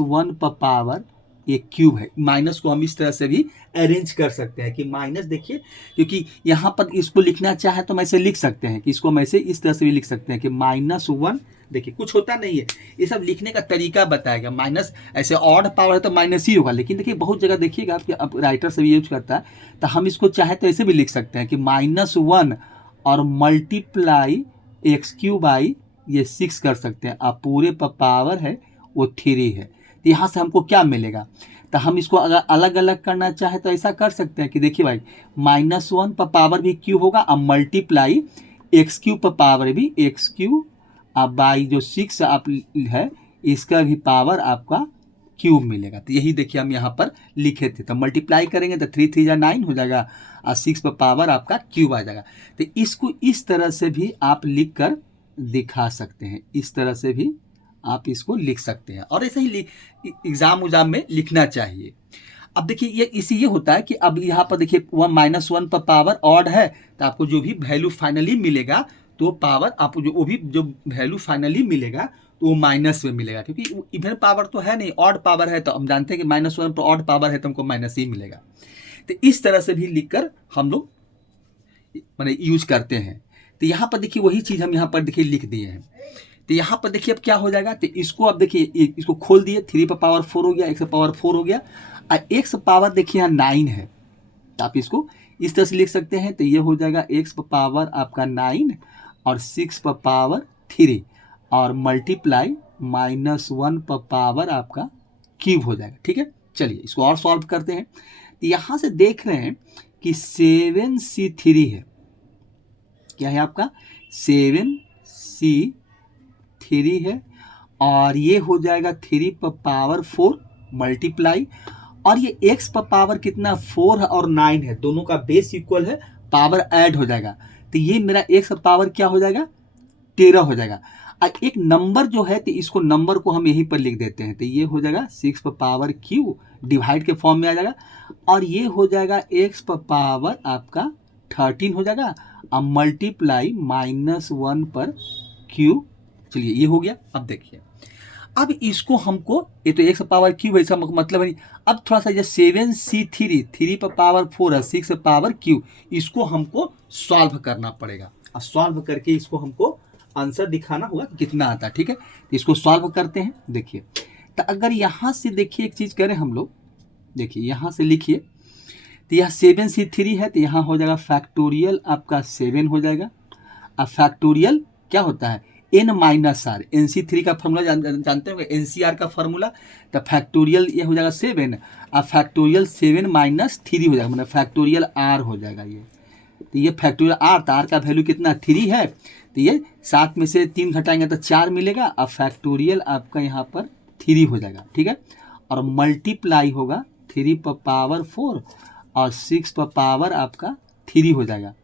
1 पर पावर ये क्यूब है। माइनस को हम इस तरह से भी अरेंज कर सकते हैं कि माइनस देखिए, क्योंकि यहाँ पर इसको लिखना चाहे तो हम ऐसे लिख सकते हैं कि इसको हम ऐसे इस तरह से भी लिख सकते हैं कि -1, देखिए कुछ होता नहीं है, ये सब लिखने का तरीका बताएगा। माइनस ऐसे ऑड पावर है तो माइनस ही होगा, लेकिन देखिए बहुत जगह देखिएगा कि अब राइटर से भी यूज करता है, तो हम इसको चाहे तो ऐसे भी लिख सकते हैं कि -1 और मल्टीप्लाई x³ बाई ये 6 कर सकते हैं, अब पूरे पर पावर है वो 3 है। तो यहाँ से हमको क्या मिलेगा, तो हम इसको अगर अलग अलग करना चाहे तो ऐसा कर सकते हैं कि देखिए भाई -1 पर पावर भी क्यूब होगा, अब मल्टीप्लाई x³ पर पावर भी x³ अब बाई जो 6 आप है इसका भी पावर आपका क्यूब मिलेगा। तो यही देखिए हम यहाँ पर लिखे थे, तो मल्टीप्लाई करेंगे तो 3 3 जा 9 हो जाएगा और 6 पर पावर आपका क्यूब आ जाएगा। तो इसको इस तरह से भी आप लिख कर दिखा सकते हैं, इस तरह से भी आप इसको लिख सकते हैं, और ऐसे ही एग्जाम में लिखना चाहिए। अब देखिए ये इसी ये होता है कि अब यहाँ पर देखिए 1 - 1 पर पावर ऑड है, तो आपको जो भी वैल्यू फाइनली मिलेगा तो पावर आपको जो वैल्यू फाइनली मिलेगा तो वो माइनस में मिलेगा, क्योंकि इधर पावर तो है नहीं, ऑड पावर है, तो हम जानते हैं कि -1 पर ऑड पावर है तो हमको माइनस ही मिलेगा। तो इस तरह से भी लिखकर हम लोग मैंने यूज करते हैं। तो यहाँ पर देखिए वही चीज़ हम यहाँ पर देखिए लिख दिए हैं। तो यहाँ पर देखिए अब क्या हो जाएगा, तो इसको अब देखिए इसको खोल दिए, 3 पर पावर 4 हो गया, x पर पावर 4 हो गया, और x पावर देखिए यहाँ 9 है, तो आप इसको इस तरह से लिख सकते हैं। तो ये हो जाएगा x पर पावर आपका 9 और 6 पर पावर 3 और मल्टीप्लाई -1 पर पावर आपका क्यूब हो जाएगा। ठीक है, चलिए इसको और सॉल्व करते हैं। तो यहाँ से देख रहे हैं कि 7C3 है, क्या है आपका 7C3 3 है, और ये हो जाएगा 3 पर पावर 4 मल्टीप्लाई, और ये x पर पावर कितना 4 है और 9 है, दोनों का बेस इक्वल है, पावर ऐड हो जाएगा, तो ये मेरा x पर पावर क्या हो जाएगा 13 हो जाएगा। और एक नंबर जो है तो इसको नंबर को हम यहीं पर लिख देते हैं, तो ये हो जाएगा 6 पर पावर क्यू डिवाइड के फॉर्म में आ जाएगा, और ये हो जाएगा x पर पावर आपका 13 हो जाएगा, और मल्टीप्लाई -1 पर क्यू। चलिए ये हो गया। अब देखिए, अब इसको हमको, ये तो x पावर क्यू ऐसा मतलब है, अब थोड़ा सा ये 7c3 3 पर पावर 4 है 6 पर पावर क्यू, इसको हमको सॉल्व करना पड़ेगा। अब सॉल्व करके इसको हमको आंसर दिखाना होगा कि कितना आता है। ठीक है, तो इसको सॉल्व करते हैं। देखिए, तो अगर यहाँ से देखिए एक चीज़ करें हम लोग, देखिए यहाँ से लिखिए, तो यह 7c3 है, तो यहाँ हो जाएगा फैक्टोरियल आपका 7 हो जाएगा। अब फैक्टोरियल क्या होता है n-r, NC3 का फॉर्मूला जानते होंगे, NCR का फॉर्मूला, तो फैक्टोरियल ये हो जाएगा 7, अब फैक्टोरियल 7 - 3 हो जाएगा, मतलब फैक्टोरियल r हो जाएगा ये। तो ये फैक्टोरियल r, तो r का वैल्यू कितना 3 है, तो ये 7 में से 3 घटाएंगे तो 4 मिलेगा। अब फैक्टोरियल आपका यहाँ पर 3 हो जाएगा। ठीक है, और मल्टीप्लाई होगा 3 पर पावर 4 और 6 पर पावर आपका 3 हो जाएगा,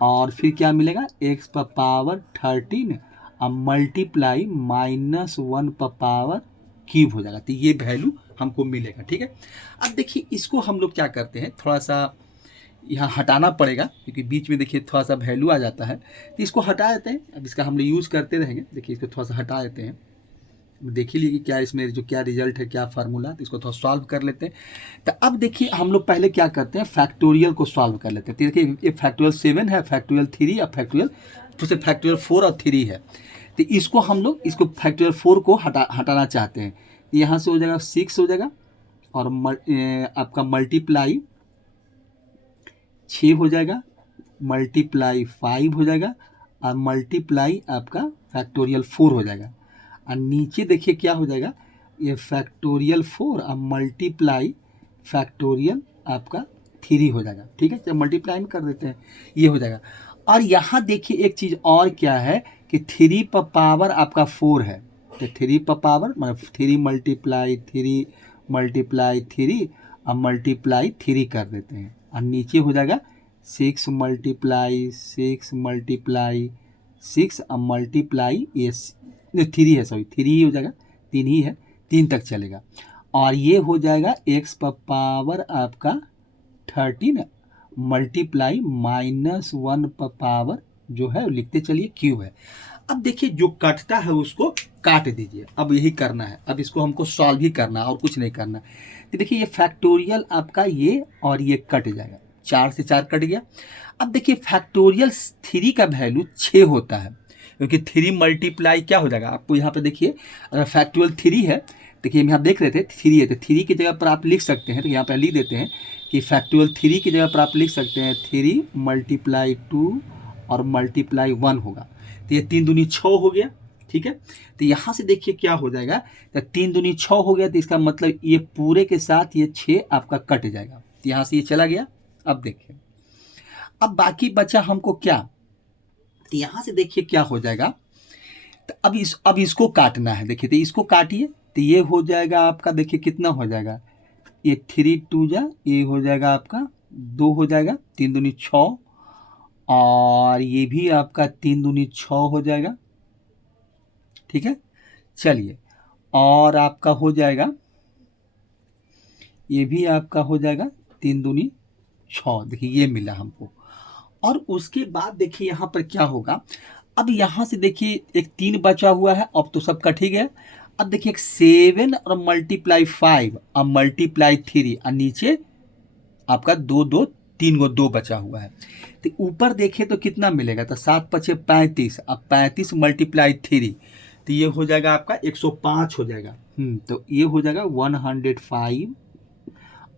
और फिर क्या मिलेगा x पर पावर 13 और मल्टीप्लाई -1 पर पावर क्यूब हो जाएगा, तो ये वैल्यू हमको मिलेगा। ठीक है, अब देखिए इसको हम लोग क्या करते हैं, थोड़ा सा यहाँ हटाना पड़ेगा, क्योंकि बीच में देखिए थोड़ा सा वैल्यू आ जाता है, तो इसको हटा देते हैं। अब इसका हम लोग यूज़ करते रहेंगे। देखिए इसको थोड़ा सा हटा देते हैं, देख ही लीजिए कि क्या इसमें जो क्या रिजल्ट है, क्या फार्मूला, तो इसको थोड़ा सॉल्व कर लेते हैं। तो अब देखिए हम लोग पहले क्या करते हैं, फैक्टोरियल को सॉल्व कर लेते हैं। तो देखिए ये फैक्टोरियल 7 है, फैक्टोरियल 3 और फैक्टोरियल, फिर से फैक्टोरियल 4 और 3 है, तो इसको हम लोग इसको फैक्टोरियल 4 को हटाना चाहते हैं। यहाँ से हो जाएगा 6 हो जाएगा, और आपका मल्टीप्लाई 6 हो जाएगा, मल्टीप्लाई 5 हो जाएगा, और मल्टीप्लाई आपका फैक्टोरियल 4 हो जाएगा, और नीचे देखिए क्या हो जाएगा, ये फैक्टोरियल 4 और मल्टीप्लाई फैक्टोरियल आपका 3 हो जाएगा। ठीक है, जब मल्टीप्लाई में कर देते हैं ये हो जाएगा। और यहाँ देखिए एक चीज़ और क्या है कि 3 पर पावर आपका 4 है, तो 3 पर पावर मतलब 3 मल्टीप्लाई 3 मल्टीप्लाई 3 और मल्टीप्लाई 3 कर देते हैं, और नीचे हो जाएगा 6 मल्टीप्लाई 6 मल्टीप्लाई 6 और मल्टीप्लाई ये 3 है, सॉरी 3 ही हो जाएगा, 3 ही है, 3 तक चलेगा, और ये हो जाएगा x पर पावर आपका 13 मल्टीप्लाई -1 पर पावर जो है लिखते चलिए क्यू है। अब देखिए जो कटता है उसको काट दीजिए, अब यही करना है, अब इसको हमको सॉल्व ही करना है और कुछ नहीं करना। तो देखिए ये फैक्टोरियल आपका ये और ये कट जाएगा, 4 से 4 कट गया। अब देखिए फैक्टोरियल 3 का वैल्यू 6 होता है, क्योंकि 3 मल्टीप्लाई क्या हो जाएगा, आपको यहाँ पे देखिए अगर फैक्टोरियल 3 है, देखिए हम यहाँ देख रहे थे 3 है, तो 3 की जगह पर आप लिख सकते हैं, तो यहाँ पर लिख देते हैं कि फैक्टोरियल 3 की जगह पर आप लिख सकते हैं 3 मल्टीप्लाई 2 और मल्टीप्लाई 1 होगा, तो ये 3 दूनी 6 हो गया। ठीक है, तो यहाँ से देखिए क्या हो जाएगा, तो 3 दूनी 6 हो गया, तो इसका मतलब ये पूरे के साथ ये 6 आपका कट जाएगा, तो यहाँ से ये चला गया। अब देखिए अब बाकी बचा हमको क्या, तो यहाँ से देखिए क्या हो जाएगा, तो अब इसको काटना है। देखिए तो इसको काटिए, तो ये हो जाएगा आपका, देखिए कितना हो जाएगा, ये 3 2 जा, ये हो जाएगा आपका 2 हो जाएगा, 3 दूनी 6, और ये भी आपका 3 दूनी 6 हो जाएगा। ठीक है, चलिए, और आपका हो जाएगा, ये भी आपका हो जाएगा 3 दूनी 6, देखिए ये मिला हमको। और उसके बाद देखिए यहाँ पर क्या होगा, अब यहाँ से देखिए एक 3 बचा हुआ है, अब तो सब कट ही गया। अब देखिए एक 7 और मल्टीप्लाई 5 और मल्टीप्लाई 3, और नीचे आपका 2 2 3 गो 2 बचा हुआ है, तो ऊपर देखिए तो कितना मिलेगा, तो 7 5 35, अब 35 मल्टीप्लाई 3, तो ये हो जाएगा आपका 105 हो जाएगा। तो ये हो जाएगा 105,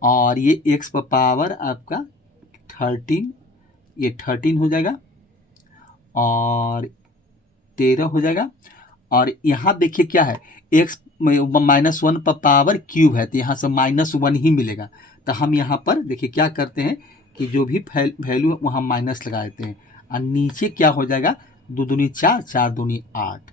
और ये x पर पावर आपका 13, ये 13 हो जाएगा, और 13 हो जाएगा। और यहाँ देखिए क्या है, x -1 पर पावर क्यूब है, तो यहाँ से -1 ही मिलेगा। तो हम यहाँ पर देखिए क्या करते हैं कि जो भी वैल्यू है वहाँ माइनस लगा देते हैं, और नीचे क्या हो जाएगा, 2 दूनी 4 4 दूनी 8,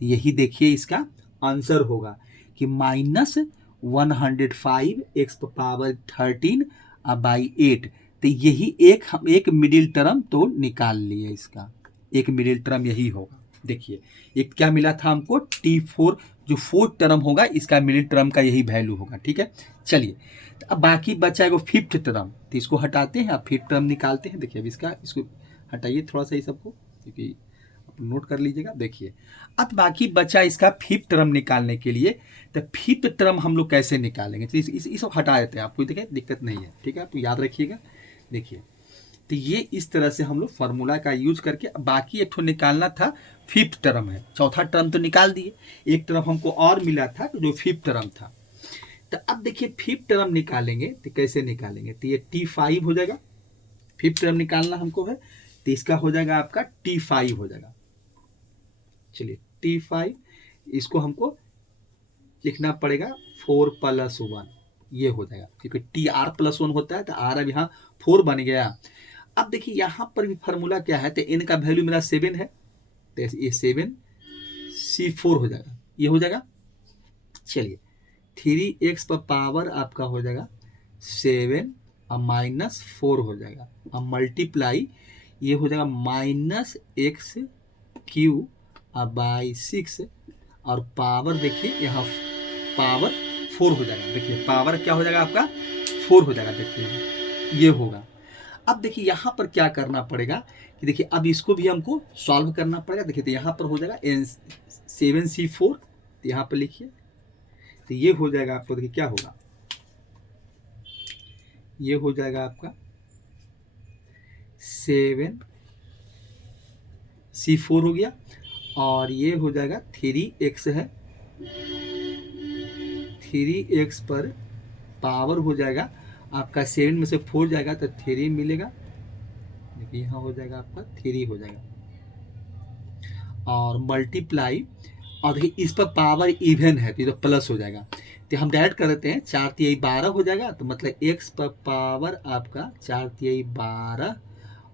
तो यही देखिए इसका आंसर होगा कि -105 एक्स पावर 13 बाई 8। तो यही एक मिडिल टर्म तो निकाल लिए, इसका एक मिडिल टर्म यही होगा। देखिए एक क्या मिला था हमको, T4 जो फोर्थ टर्म होगा इसका मिडिल टर्म का यही वैल्यू होगा। ठीक है, चलिए तो अब बाकी बचा है वो फिफ्थ टर्म, तो इसको हटाते हैं, अब फिफ्थ टर्म निकालते हैं। देखिए अब इसको हटाइए थोड़ा सा, ये सबको क्योंकि नोट कर लीजिएगा। देखिए अब बाकी बचा इसका फिफ्थ टर्म निकालने के लिए, तो फिफ्थ टर्म हम लोग कैसे निकालेंगे, तो इसको हटा देते हैं, आपको देखिए दिक्कत नहीं है। ठीक है, आप याद रखिएगा। देखिए तो ये इस तरह से हम लोग फार्मूला का यूज करके, बाकी एक ठो निकालना था, फिफ्थ टर्म है, चौथा टर्म तो निकाल दिए, एक टर्म हमको और मिला था जो फिफ्थ टर्म था। तो अब देखिए फिफ्थ टर्म निकालेंगे तो कैसे निकालेंगे, तो ये T5 हो जाएगा। फिफ्थ टर्म निकालना हमको है तो इसका हो जाएगा आपका T5 हो जाएगा। चलिए T5, इसको हमको लिखना पड़ेगा 4 + 1, ये हो जाएगा, क्योंकि TR+1 होता है तो R अब यहाँ 4 बन गया। अब देखिए यहाँ पर भी फार्मूला क्या है, तो n का वैल्यू मेरा 7 है, तो ये 7C4 हो जाएगा, ये हो जाएगा। चलिए 3x पर पावर आपका हो जाएगा 7 और -4 हो जाएगा, अब मल्टीप्लाई ये हो जाएगा -x³ बाई 6, और पावर देखिए यहाँ पावर 4 हो जाएगा। देखिए पावर क्या हो जाएगा आपका 4 हो जाएगा, देखिए ये होगा। अब देखिए यहाँ पर क्या करना पड़ेगा कि देखिए अब इसको भी हमको सॉल्व करना पड़ेगा। देखिए तो यहाँ पर हो जाएगा 7C4, तो यहाँ पर लिखिए, तो ये हो जाएगा आपको, देखिए क्या होगा, ये हो जाएगा आपका 7C4 हो गया, और ये हो जाएगा 3x है, 3x पर पावर हो जाएगा आपका 7 में से 4 जाएगा तो 3 मिलेगा। देखिए यहाँ हो जाएगा आपका 3 हो जाएगा, और मल्टीप्लाई, और देखिए इस पर पावर इवन है तो ये तो प्लस हो जाएगा, तो हम डायरेक्ट कर देते हैं, 4 × 3 12 हो जाएगा, तो मतलब x पर पावर आपका 4 × 3 12,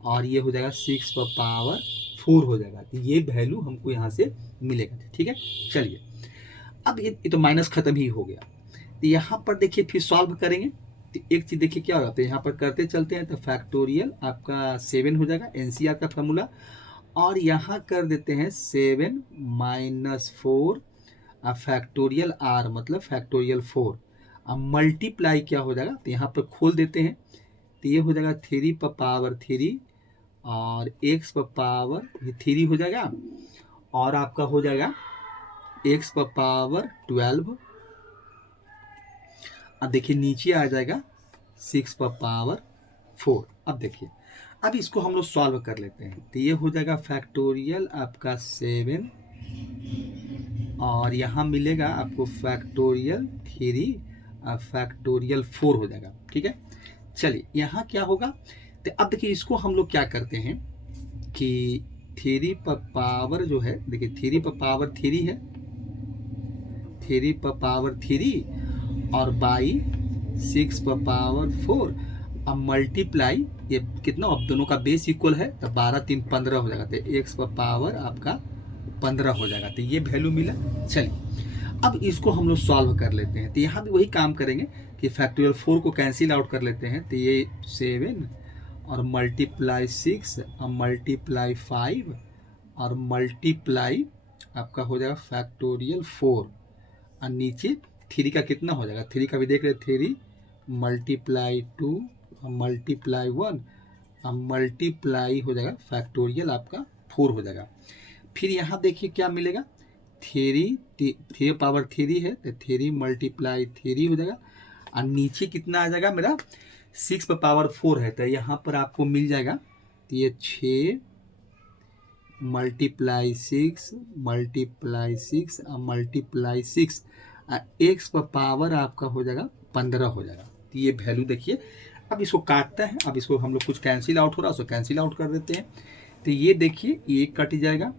और ये हो जाएगा 6 पर पावर 4 हो जाएगा। तो ये वैल्यू हमको यहाँ से मिलेगा। ठीक है, चलिए अब ये तो माइनस खत्म ही हो गया। तो यहाँ पर देखिए फिर सॉल्व करेंगे, तो एक चीज़ देखिए क्या हो जाता है, यहाँ पर करते चलते हैं, तो फैक्टोरियल आपका 7 हो जाएगा, NCR का फार्मूला, और यहाँ कर देते हैं 7 - 4 फैक्टोरियल R मतलब फैक्टोरियल 4, अब मल्टीप्लाई क्या हो जाएगा, तो यहाँ पर खोल देते हैं, तो ये हो जाएगा 3 पर पावर 3, और x पर पावर 3 हो जाएगा, और आपका हो जाएगा x पर पावर 12। अब देखिए नीचे आ जाएगा 6 पर पावर 4। अब देखिए अब इसको हम लोग सॉल्व कर लेते हैं, तो ये हो जाएगा फैक्टोरियल आपका 7, और यहाँ मिलेगा आपको फैक्टोरियल 3 और फैक्टोरियल 4 हो जाएगा। ठीक है, चलिए यहाँ क्या होगा, तो अब देखिए इसको हम लोग क्या करते हैं कि 3 पर पावर जो है, देखिए 3 पर पावर 3 है, 3 पर पावर 3 और बाई 6 पर पावर 4, अब मल्टीप्लाई ये कितना, अब दोनों का बेस इक्वल है, तो 12 × 3 = 15 हो जाएगा, तो x पर पावर आपका 15 हो जाएगा, तो ये वैल्यू मिला। चलिए अब इसको हम लोग सॉल्व कर लेते हैं, तो यहाँ भी वही काम करेंगे कि फैक्टोरियल 4 को कैंसिल आउट कर लेते हैं, तो ये 7 और मल्टीप्लाई 6 और मल्टीप्लाई 5 और मल्टीप्लाई आपका हो जाएगा फैक्टोरियल 4, और नीचे 3 का कितना हो जाएगा, 3 का भी देख रहे, 3 मल्टीप्लाई 2 और मल्टीप्लाई 1 और मल्टीप्लाई हो जाएगा फैक्टोरियल आपका 4 हो जाएगा। फिर यहाँ देखिए क्या मिलेगा, 3 पावर 3 है, तो 3 मल्टीप्लाई 3 हो जाएगा, और नीचे कितना आ जाएगा मेरा 6 पर पावर 4 है, तो यहाँ पर आपको मिल जाएगा, तो ये 6 मल्टीप्लाई 6 मल्टीप्लाई 6 और मल्टीप्लाई 6, x पर पावर आपका हो जाएगा 15 हो जाएगा। तो ये वैल्यू देखिए, अब इसको काटते हैं, अब इसको हम लोग कुछ कैंसिल आउट हो रहा है उसको कैंसिल आउट कर देते हैं, तो ये देखिए ये कट जाएगा,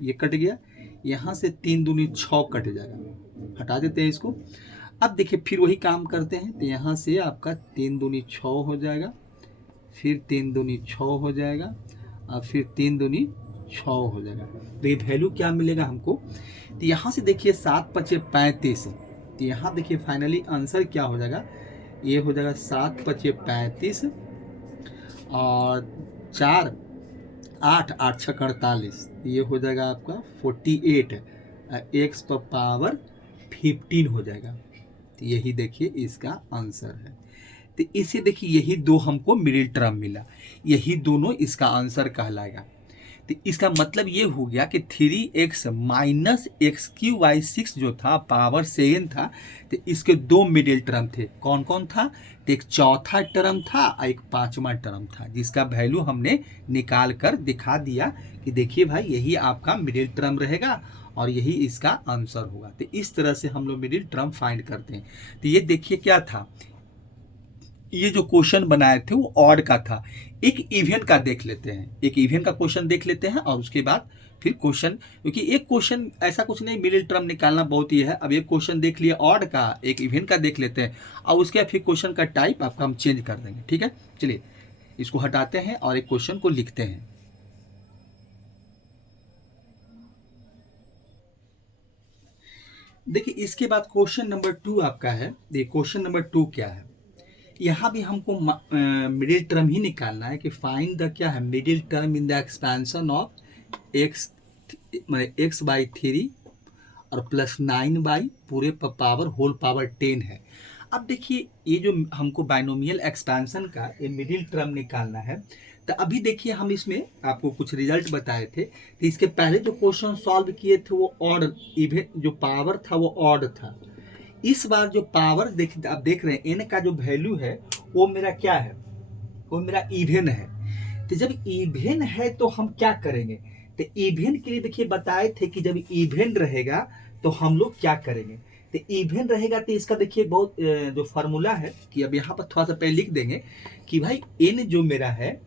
ये कट गया, यहाँ से 3 दूनी 6 कट जाएगा, हटा देते हैं इसको। अब देखिए फिर वही काम करते हैं, तो यहाँ से आपका 3 दूनी 6 हो जाएगा, फिर 3 दूनी 6 हो जाएगा, और फिर 3 दूनी 6 हो जाएगा। तो ये वैल्यू क्या मिलेगा हमको, तो यहाँ से देखिए 7 पचे 35, तो यहाँ देखिए फाइनली आंसर क्या हो जाएगा, ये हो जाएगा 7 पचे 35 और 4 8 8 छः 48, ये हो जाएगा आपका 48, एक्स पर पावर 15 हो जाएगा। तो यही देखिए इसका आंसर है। तो इसे देखिए यही दो हमको मिडिल टर्म मिला, यही दोनों इसका आंसर कहलाएगा। तो इसका मतलब ये हो गया कि 3x minus x Q by 6 जो था पावर 7 था, तो इसके दो मिडिल टर्म थे। कौन कौन था, तो एक चौथा टर्म था और एक पांचवा टर्म था, जिसका वैल्यू हमने निकाल कर दिखा दिया कि देखिए भाई यही आपका मिडिल टर्म रहेगा और यही इसका आंसर होगा। तो इस तरह से हम लोग मिडिल टर्म फाइंड करते हैं। तो ये देखिए क्या था, ये जो क्वेश्चन बनाए थे वो ऑड का था। एक इवेंट का देख लेते हैं, एक इवेंट का क्वेश्चन देख लेते हैं और उसके बाद फिर क्वेश्चन, क्योंकि एक क्वेश्चन ऐसा कुछ नहीं, मिडिल टर्म निकालना बहुत ही है। अब एक क्वेश्चन देख लिए ऑड का, एक इवेंट का देख लेते हैं और उसके बाद फिर क्वेश्चन का टाइप आपका हम चेंज कर देंगे। ठीक है, चलिए इसको हटाते हैं और एक क्वेश्चन को लिखते हैं। देखिए इसके बाद क्वेश्चन नंबर 2 आपका है। देखिए क्वेश्चन नंबर 2 क्या है, यहाँ भी हमको मिडिल टर्म ही निकालना है कि फाइंड द क्या है, middle term in the expansion of x, मतलब एक्स बाई 3 और प्लस 9 बाई पूरे पावर होल पावर 10 है। अब देखिए ये जो हमको बाइनोमियल एक्सपेंशन का ये मिडिल टर्म निकालना है, तो अभी देखिए हम इसमें आपको कुछ रिजल्ट बताए थे। तो इसके पहले जो क्वेश्चन सॉल्व किए थे वो ऑड, इवन जो पावर था वो ऑड था। इस बार जो पावर आप देख रहे हैं एन का जो वैल्यू है वो मेरा क्या है, वो मेरा इवेन है। तो जब इवेन है तो हम क्या करेंगे, तो इवेन के लिए देखिए बताए थे कि जब इवेन रहेगा तो हम लोग क्या करेंगे। तो इवेन रहेगा तो इसका देखिए बहुत जो फार्मूला है कि अब यहाँ पर थोड़ा सा पहले लिख देंगे कि भाई एन जो मेरा है,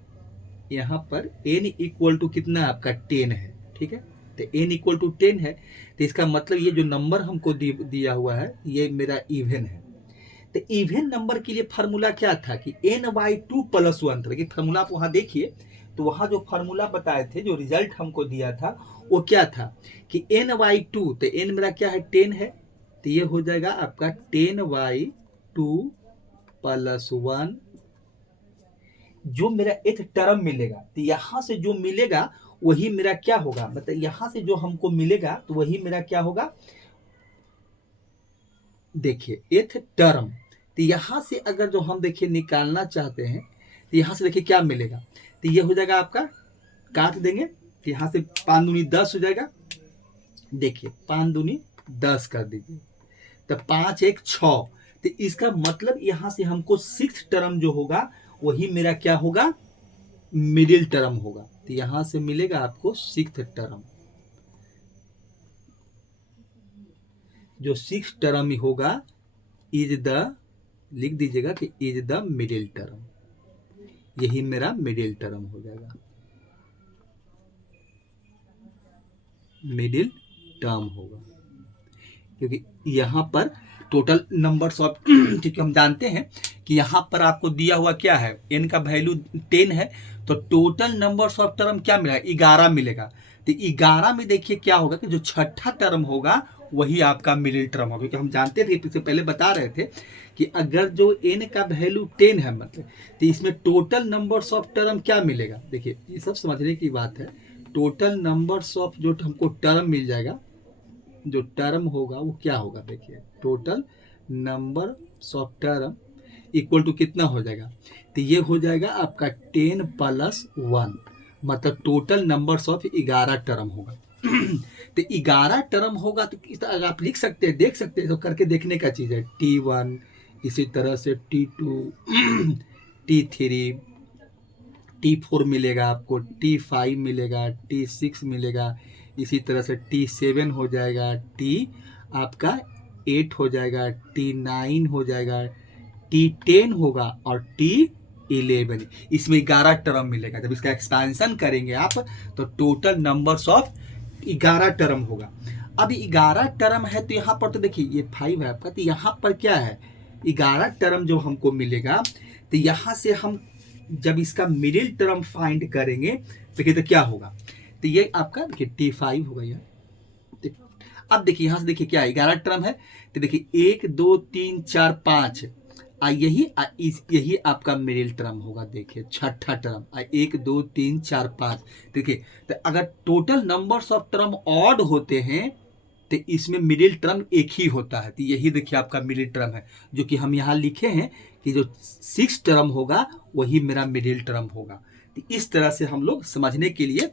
यहाँ पर एन इक्वल टू कितना आपका 10 है। ठीक है, तो n इक्वल टू 10 है, तो इसका मतलब ये जो नंबर हमको दिया हुआ है ये मेरा इवेन है। तो इवेन नंबर के लिए फार्मूला क्या था कि n/2 प्लस 1 था। लेकिन फार्मूला आप वहाँ देखिए तो वहाँ जो फार्मूला बताए थे, जो रिजल्ट हमको दिया था वो क्या था कि n/2, तो n मेरा क्या है 10 है, तो ये हो जाएगा आपका 10/2 प्लस 1। जो मेरा एथ टर्म मिलेगा, तो यहाँ से जो मिलेगा वही मेरा क्या होगा, मतलब यहां से जो हमको मिलेगा तो वही मेरा क्या होगा, देखिए एथ टर्म। तो यहां से अगर जो हम देखिए निकालना चाहते हैं तो यहां से देखिए क्या मिलेगा, तो ये हो जाएगा आपका, काट देंगे तो यहां से 5 दूनी 10 हो जाएगा। देखिए 5 दूनी 10 कर दीजिए तो 5 1 6, तो इसका मतलब यहां से हमको 6th टर्म जो होगा वही मेरा क्या होगा, मिडिल टर्म होगा। तो यहां से मिलेगा आपको 6th टर्म, जो 6th टर्म होगा इज द, लिख दीजिएगा कि इज द मिडिल टर्म, यही मेरा मिडिल टर्म हो जाएगा, मिडिल टर्म होगा। क्योंकि यहाँ पर टोटल नंबर्स ऑफ क्योंकि हम जानते हैं कि यहाँ पर आपको दिया हुआ क्या है, n का वैल्यू 10 है, तो टोटल नंबर्स ऑफ टर्म क्या मिलेगा, 11 मिलेगा। तो 11 में देखिए क्या होगा कि जो छठा टर्म होगा वही आपका मिडिल टर्म होगा। क्योंकि हम जानते थे, इससे पहले बता रहे थे कि अगर जो n का वैल्यू 10 है मतलब, तो इसमें टोटल नंबर्स ऑफ टर्म क्या मिलेगा। देखिए ये सब समझने की बात है, टोटल नंबर्स ऑफ जो हमको टर्म मिल जाएगा, जो टर्म होगा वो क्या होगा, देखिए total number of term equal to कितना हो जाएगा, तो ये हो जाएगा आपका 10 प्लस 1, मतलब टोटल नंबर्स ऑफ 11 टर्म होगा। तो 11 टर्म होगा तो अगर आप लिख सकते हैं, देख सकते हैं, तो करके देखने का चीज़ है। T1, इसी तरह से T2, T3, T4 मिलेगा आपको, T5 मिलेगा, T6 मिलेगा, इसी तरह से T7 हो जाएगा, T आपका 8 हो जाएगा, T9 हो जाएगा, T10 होगा और T11। इसमें 11 टर्म मिलेगा। जब इसका एक्सपेंशन करेंगे आप तो टोटल नंबर्स ऑफ 11 टर्म होगा। अब 11 टर्म है तो यहाँ पर तो देखिए ये 5 है आपका, तो यहाँ पर क्या है 11 टर्म जो हमको मिलेगा, तो यहाँ से हम जब इसका मिडिल टर्म फाइंड करेंगे देखिए तो क्या होगा, तो ये आपका देखिए T5 होगा यार। अब देखिए यहाँ से देखिए क्या है, 11 टर्म है, तो देखिए 1 2 3 4 5, यही आपका मिडिल टर्म होगा। देखिए छठा टर्म 1 2 3 4 5। देखिए तो अगर total numbers of term odd होते हैं तो इसमें मिडिल टर्म एक ही होता है। तो यही देखिए आपका मिडिल टर्म है, जो कि हम यहाँ लिखे हैं कि जो 6 टर्म होगा वही मेरा मिडिल टर्म होगा। तो इस तरह से हम लोग समझने के लिए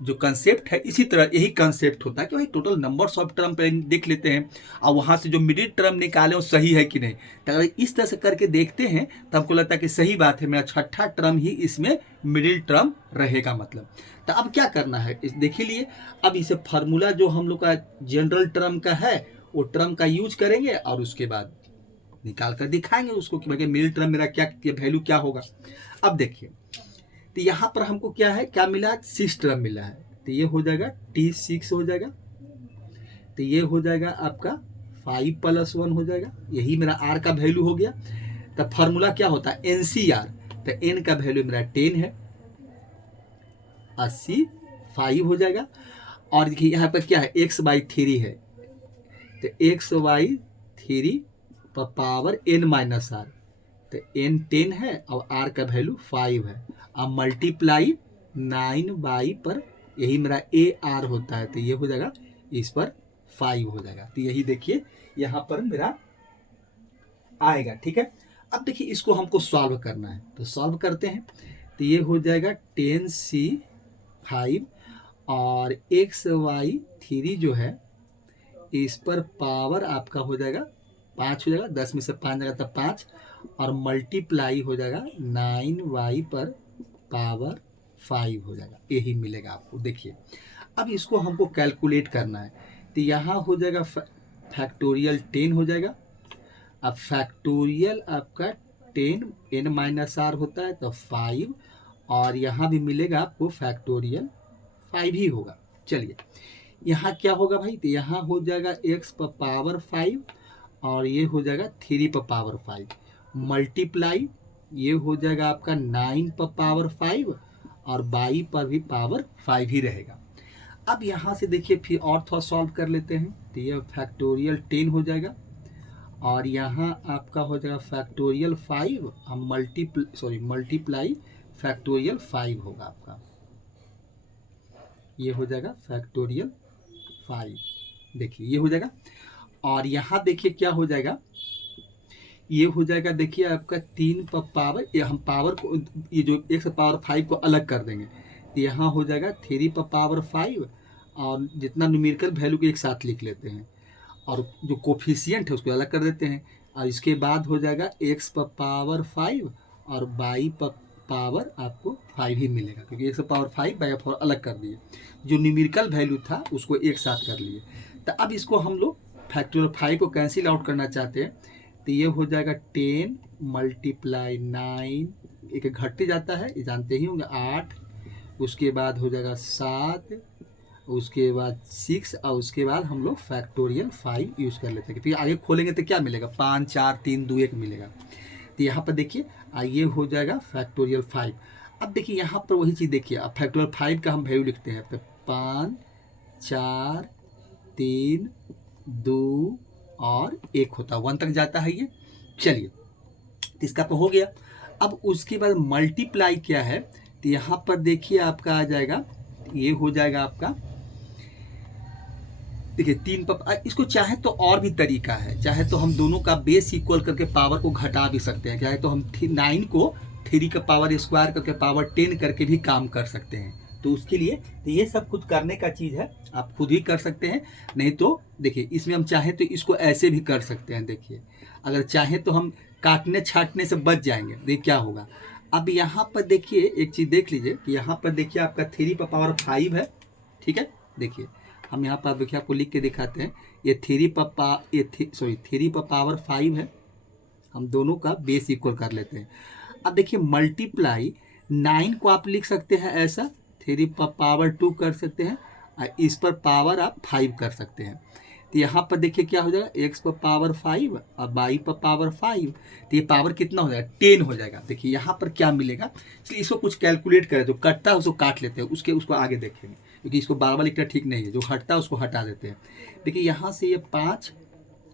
जो कंसेप्ट है, इसी तरह यही कंसेप्ट होता है कि भाई टोटल नंबर्स ऑफ टर्म पे देख लेते हैं और वहाँ से जो मिडिल टर्म निकाले वो सही है कि नहीं। तो अगर इस तरह से करके देखते हैं तो हमको लगता है कि सही बात है, मेरा छठा टर्म ही इसमें मिडिल टर्म रहेगा मतलब। तो अब क्या करना है इस देखिए लिए, अब इसे फार्मूला जो हम लोग का जनरल टर्म का है वो टर्म का यूज करेंगे और उसके बाद निकाल कर दिखाएंगे उसको कि भाई मिडिल टर्म मेरा क्या वैल्यू क्या होगा। अब देखिए तो यहाँ पर हमको क्या है, क्या मिला, 6 टर्म मिला है। तो ये हो जाएगा T6 हो जाएगा। तो ये हो जाएगा आपका 5 + 1 हो जाएगा, यही मेरा R का वैल्यू हो गया। तो फार्मूला क्या होता है, NCR। तो N का वैल्यू मेरा 10 है, 85 हो जाएगा। और देखिए यहाँ पर क्या है, x/3 है, तो x/3 पावर n-r। तो n 10 है और r का वैल्यू 5 है। अब मल्टीप्लाई 9 पर, यही मेरा AR होता है, तो ये हो जाएगा इस पर 5 हो जाएगा। तो यही देखिए यहाँ पर मेरा आएगा। ठीक है, अब देखिए इसको हमको सॉल्व करना है, तो सॉल्व करते हैं। तो ये हो जाएगा 10C5 और x/3 जो है इस पर पावर आपका हो जाएगा 5 हो जाएगा, 10 में से 5 जाएगा तो 5, और मल्टीप्लाई हो जाएगा 9y पर पावर 5 हो जाएगा, यही मिलेगा आपको। देखिए अब इसको हमको कैलकुलेट करना है, तो यहाँ हो जाएगा फैक्टोरियल 10 हो जाएगा। अब फैक्टोरियल आपका 10 n-r होता है तो 5, और यहाँ भी मिलेगा आपको फैक्टोरियल 5 ही होगा। चलिए यहाँ क्या होगा भाई, तो यहाँ हो जाएगा x पर पावर 5 और ये हो जाएगा 3 पर पावर 5, मल्टीप्लाई ये हो जाएगा आपका 9 पर पावर 5 और 22 पर भी पावर 5 ही रहेगा। अब यहाँ से देखिए फिर और थोड़ा सॉल्व कर लेते हैं, तो ये फैक्टोरियल 10 हो जाएगा और यहाँ आपका हो जाएगा फैक्टोरियल 5 और मल्टीप्लाई फैक्टोरियल 5 होगा आपका, ये हो जाएगा फैक्टोरियल 5। देखिए ये हो जाएगा, और यहाँ देखिए क्या हो जाएगा, ये हो जाएगा देखिए आपका 3 पर पावर, ये हम पावर को ये जो x पावर 5 को अलग कर देंगे, तो यहाँ हो जाएगा 3 पर पावर 5 और जितना न्यूमेरिकल वैल्यू को एक साथ लिख लेते हैं और जो कोफिशिएंट है उसको अलग कर देते हैं, और इसके बाद हो जाएगा x पर पावर 5 और y पर पावर आपको 5 ही मिलेगा, क्योंकि x पावर 5 बाई 4 अलग कर दिए, जो न्यूमेरिकल वैल्यू था उसको एक साथ कर लिए। तो अब इसको हम लोग फैक्टोरियल 5 को कैंसिल आउट करना चाहते हैं, तो ये हो जाएगा 10 मल्टीप्लाई 9, एक घटते जाता है ये जानते ही होंगे, 8, उसके बाद हो जाएगा 7, उसके बाद 6, और उसके बाद हम लोग फैक्टोरियल 5 यूज़ कर लेते हैं। फिर आगे खोलेंगे तो क्या मिलेगा, 5 4 3 2 1 मिलेगा। तो यहाँ पर देखिए ये हो जाएगा फैक्टोरियल 5। अब देखिए यहाँ पर वही चीज़ देखिए, अब फैक्टोरियल 5 का हम वैल्यू लिखते हैं, तो 5 4 3 2 और 1 होता है, 1 तक जाता है ये। चलिए इसका तो हो गया। अब उसके बाद मल्टीप्लाई क्या है, तो यहाँ पर देखिए आपका आ जाएगा, ये हो जाएगा आपका देखिए 3 पर, इसको चाहे तो और भी तरीका है, चाहे तो हम दोनों का बेस इक्वल करके पावर को घटा भी सकते हैं, चाहे तो हम 9 को 3 का पावर स्क्वायर करके पावर 10 करके भी काम कर सकते हैं। तो उसके लिए तो ये सब कुछ करने का चीज़ है, आप खुद ही कर सकते हैं, नहीं तो देखिए इसमें हम चाहें तो इसको ऐसे भी कर सकते हैं। देखिए अगर चाहें तो हम काटने छाटने से बच जाएंगे। देखिए क्या होगा, अब यहाँ पर देखिए एक चीज़ देख लीजिए कि यहाँ पर देखिए आपका 3 पर पावर 5 है, ठीक है। देखिए हम यहाँ पर देखिए आपको लिख के दिखाते हैं, ये 3 पर पावर 5 है, हम दोनों का बेस इक्वल कर लेते हैं। अब देखिए मल्टीप्लाई 9 को आप लिख सकते हैं ऐसा, 3 पर पावर 2 कर सकते हैं और इस पर पावर आप 5 कर सकते हैं। तो यहाँ पर देखिए क्या हो जाएगा, x पर पावर 5 और y पर पावर 5, तो ये पावर कितना हो जाएगा, 10 हो जाएगा। देखिए यहाँ पर क्या मिलेगा, इसलिए इसको कुछ कैलकुलेट करें, जो कटता है उसको काट लेते हैं, उसको आगे देखेंगे। क्योंकि इसको बार बार लिखना ठीक नहीं है, जो हटता है उसको हटा देते हैं। देखिए यहाँ से ये 5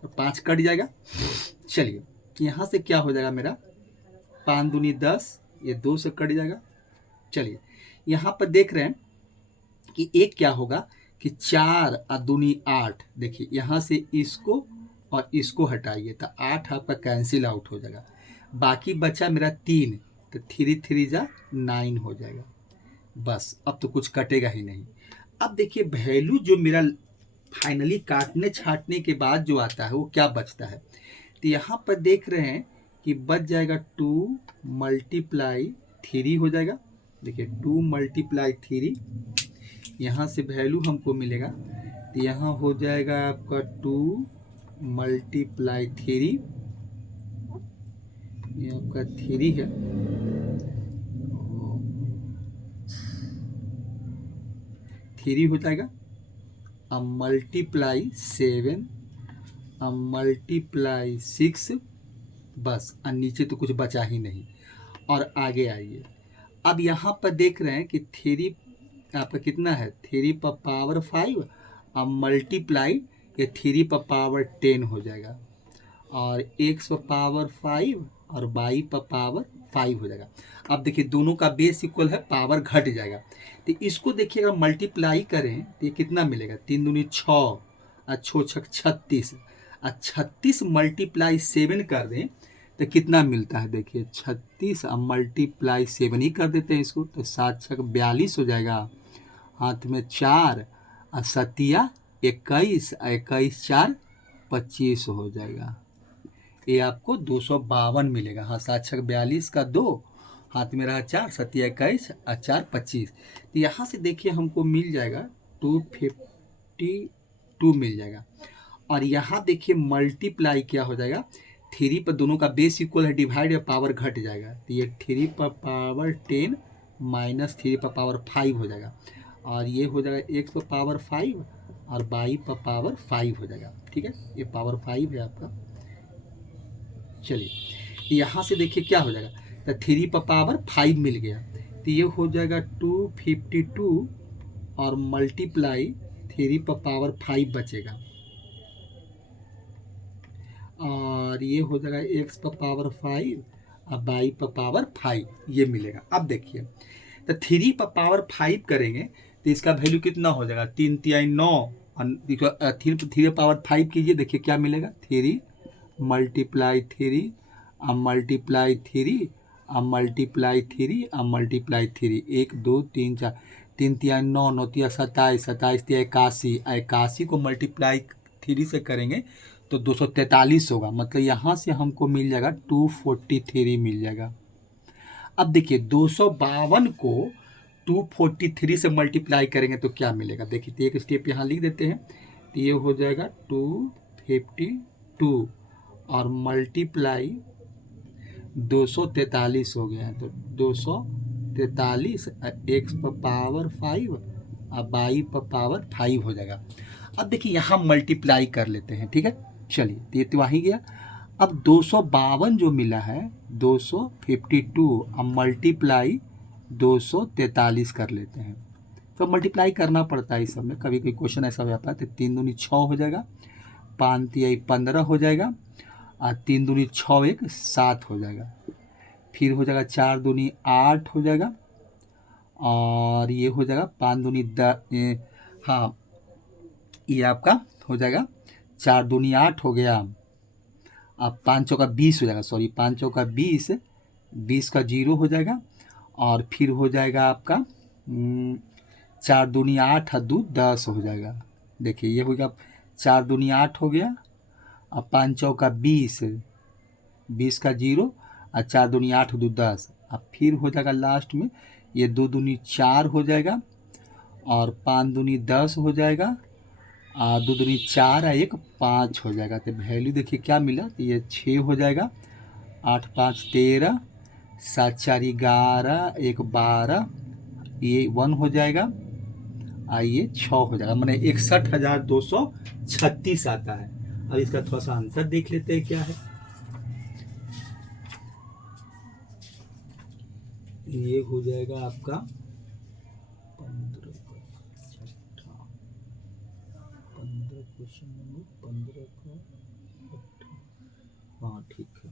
5 कट जाएगा। चलिए यहाँ से क्या हो जाएगा मेरा 5 दूनी 10, ये 2 से कट जाएगा। चलिए यहाँ पर देख रहे हैं कि एक क्या होगा कि 4 और दूनी 8। देखिए यहाँ से इसको और इसको हटाइए तो 8 आपका कैंसिल आउट हो जाएगा। बाकी बचा मेरा 3, तो 3 3 जा 9 हो जाएगा। बस अब तो कुछ कटेगा ही नहीं। अब देखिए वैल्यू जो मेरा फाइनली काटने छाटने के बाद जो आता है वो क्या बचता है, तो यहाँ पर देख रहे हैं कि बच जाएगा 2 मल्टीप्लाई 3 हो जाएगा। देखिए 2 मल्टीप्लाई 3, यहाँ से वैल्यू हमको मिलेगा तो यहाँ हो जाएगा आपका 2 मल्टीप्लाई 3, ये आपका 3 है, 3 हो जाएगा। अब मल्टीप्लाई 7, अब मल्टीप्लाई 6, बस और नीचे तो कुछ बचा ही नहीं। और आगे आइए, अब यहाँ पर देख रहे हैं कि 3 आपका कितना है 3 पर पावर 5, अब मल्टीप्लाई ये 3 पर पावर 10 हो जाएगा, और x पर पावर 5 और y पर पावर 5 हो जाएगा। अब देखिए दोनों का बेस इक्वल है, पावर घट जाएगा। तो इसको देखिएगा मल्टीप्लाई करें तो ये कितना मिलेगा 3 दूनी 6 और 6 6 36, और 36 मल्टीप्लाई 7 कर दें तो कितना मिलता है। देखिए 36 और मल्टीप्लाई 7 ही कर देते हैं इसको, तो 7 6 42 हो जाएगा। हाथ में 4 और 7 21, 21 4 25 हो जाएगा। ये आपको 252 मिलेगा। हाँ 7 6 42 का 2, हाथ में रहा 4, 7 21 और 4 25। तो यहाँ से देखिए हमको मिल जाएगा 252 मिल जाएगा। और यहाँ देखिए मल्टीप्लाई क्या हो जाएगा, 3 पर दोनों का बेस इक्वल है, डिवाइड या पावर घट जाएगा, तो ये 3 पर पावर 10 माइनस 3 पर पावर 5 हो जाएगा, और ये हो जाएगा x पर पावर 5 और y पर पावर 5 हो जाएगा। ठीक है, ये पावर 5 है आपका। चलिए यहाँ से देखिए क्या हो जाएगा, तो 3 पर पावर 5 मिल गया, तो ये हो जाएगा 252 और मल्टीप्लाई 3 पर पावर 5 बचेगा, और ये हो जाएगा x पर पावर 5 और y पर पावर 5, ये मिलेगा। अब देखिए तो 3 पर पावर 5 करेंगे तो इसका वैल्यू कितना हो जाएगा 3 3 9, और 3 पावर 5 कीजिए, देखिए क्या मिलेगा 3 मल्टीप्लाई 3 और मल्टीप्लाई 3 और मल्टीप्लाई 3 और मल्टीप्लाई 3, 1 2 3 4, 3 3 9 9 3 27, 27 3 81, 81 को मल्टीप्लाई 3 से करेंगे तो 243 होगा। मतलब यहाँ से हमको मिल जाएगा 243 मिल जाएगा। अब देखिए 252 को 243 से मल्टीप्लाई करेंगे तो क्या मिलेगा, देखिए तो एक स्टेप यहाँ लिख देते हैं, तो ये हो जाएगा 252 और मल्टीप्लाई 243 हो गया है, तो 243 x पर पावर 5 और y पर पावर 5 हो जाएगा। अब देखिए यहाँ मल्टीप्लाई कर लेते हैं। ठीक है, चलिए ये तो वहीं गया। अब 252 जो मिला है 252 और मल्टीप्लाई 243 कर लेते हैं, तो मल्टीप्लाई करना पड़ता है इस सब में, कभी कोई क्वेश्चन ऐसा हो जाता है। तो 3 दूनी 6 हो जाएगा, 5 3 15 हो जाएगा, और 3 दूनी 6 1 7 हो जाएगा, फिर हो जाएगा 4 दूनी 8 हो जाएगा, और ये हो जाएगा 5 दूनी 10, हाँ ये आपका हो जाएगा 4 दूनी 8 हो गया, अब 5 चौका 20 हो जाएगा, सॉरी 5 चौका 20, 20 का 0 हो जाएगा, और फिर हो जाएगा आपका 4 दूनी 8 और 2 10 हो जाएगा। देखिए ये हो गया 4 दूनी 8 हो गया, अब 5 चौका 20, 20 का 0 और 4 दूनी 8 2 10, अब फिर हो जाएगा लास्ट में ये 2 दूनी 4 हो जाएगा, और 5 दूनी 10 हो जाएगा, 2 दूनी 4 और 1 5 हो जाएगा। तो वैल्यू देखिए क्या मिला, तो ये 6 हो जाएगा, 8 5 13, 7 4 11, 1 12, ये 1 हो जाएगा, और ये 6 हो जाएगा, मैंने 61,236 आता है। अब इसका थोड़ा सा आंसर देख लेते हैं क्या है। ये हो जाएगा आपका 15 क्वेश्चन नंबर 15 का, हाँ ठीक है।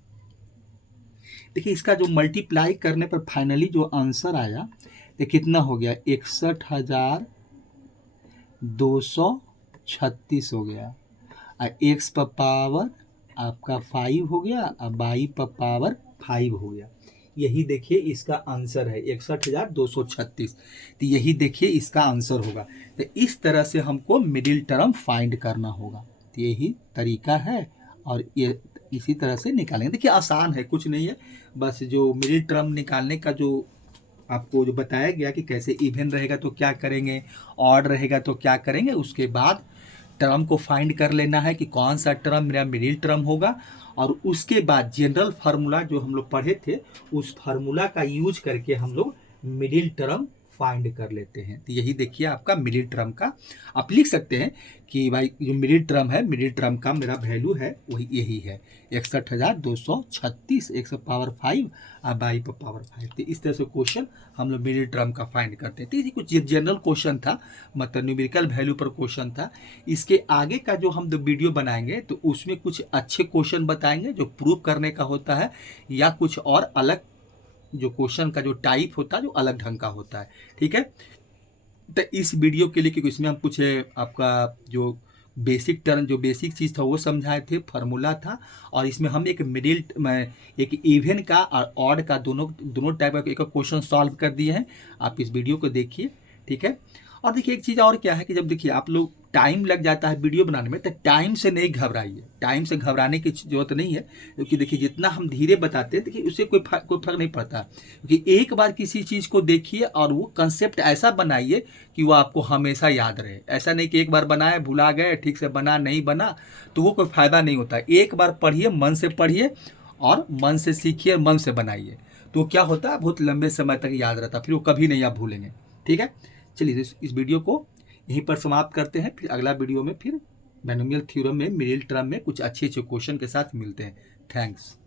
देखिए इसका जो मल्टीप्लाई करने पर फाइनली जो आंसर आया ये कितना हो गया, 61,236 हो गया। और एक्स पर पावर आपका 5 हो गया और वाई पर पावर 5 हो गया। यही देखिए इसका आंसर है 61,236। तो यही देखिए इसका आंसर होगा। तो इस तरह से हमको मिडिल टर्म फाइंड करना होगा। तो यही तरीका है और ये इसी तरह से निकालेंगे। देखिए आसान है, कुछ नहीं है, बस जो मिडिल टर्म निकालने का जो आपको जो बताया गया कि कैसे इवन रहेगा तो क्या करेंगे, ऑड रहेगा तो क्या करेंगे, उसके बाद टर्म को फाइंड कर लेना है कि कौन सा टर्म मेरा मिडिल टर्म होगा। और उसके बाद जनरल फार्मूला जो हम लोग पढ़े थे उस फार्मूला का यूज करके हम लोग मिडिल टर्म फाइंड कर लेते हैं। तो यही देखिए आपका मिडिल टर्म का, आप लिख सकते हैं कि भाई जो मिडिल टर्म है, मिडिल टर्म का मेरा वैल्यू है वही यही है 61,236, 1 पावर 5 और बाई पर पावर 5। तो इस तरह से क्वेश्चन हम लोग मिडिल टर्म का फाइंड करते हैं। तो ये कुछ जनरल क्वेश्चन था, मतलब न्यूमेरिकल वैल्यू पर क्वेश्चन था। इसके आगे का जो हम वीडियो बनाएंगे तो उसमें कुछ अच्छे क्वेश्चन बताएंगे जो प्रूव करने का होता है, या कुछ और अलग जो क्वेश्चन का जो टाइप होता है जो अलग ढंग का होता है। ठीक है, तो इस वीडियो के लिए क्योंकि इसमें हम कुछ आपका जो बेसिक टर्म जो बेसिक चीज़ था वो समझाए थे, फार्मूला था, और इसमें हम एक मिडिल एक इवन का और ऑड का दोनों टाइप का एक क्वेश्चन सॉल्व कर दिए हैं। आप इस वीडियो को देखिए। ठीक है, और देखिए एक चीज़ और क्या है कि जब देखिए आप लोग टाइम लग जाता है वीडियो बनाने में, तो टाइम से नहीं घबराइए, टाइम से घबराने की जरूरत नहीं है। क्योंकि देखिए जितना हम धीरे बताते हैं देखिए उससे कोई फर्क नहीं पड़ता। क्योंकि एक बार किसी चीज़ को देखिए और वो कंसेप्ट ऐसा बनाइए कि वो आपको हमेशा याद रहे। ऐसा नहीं कि एक बार बनाए भुला गए, ठीक से बना नहीं बना, तो वो कोई फ़ायदा नहीं होता। एक बार पढ़िए, मन से पढ़िए और मन से सीखिए, मन से बनाइए, तो क्या होता है बहुत लंबे समय तक याद रहता, फिर वो कभी नहीं आप भूलेंगे। ठीक है, चलिए इस वीडियो को यहीं पर समाप्त करते हैं। फिर अगला वीडियो में फिर बायनोमियल थ्योरम में मिडिल टर्म में कुछ अच्छे क्वेश्चन के साथ मिलते हैं। थैंक्स।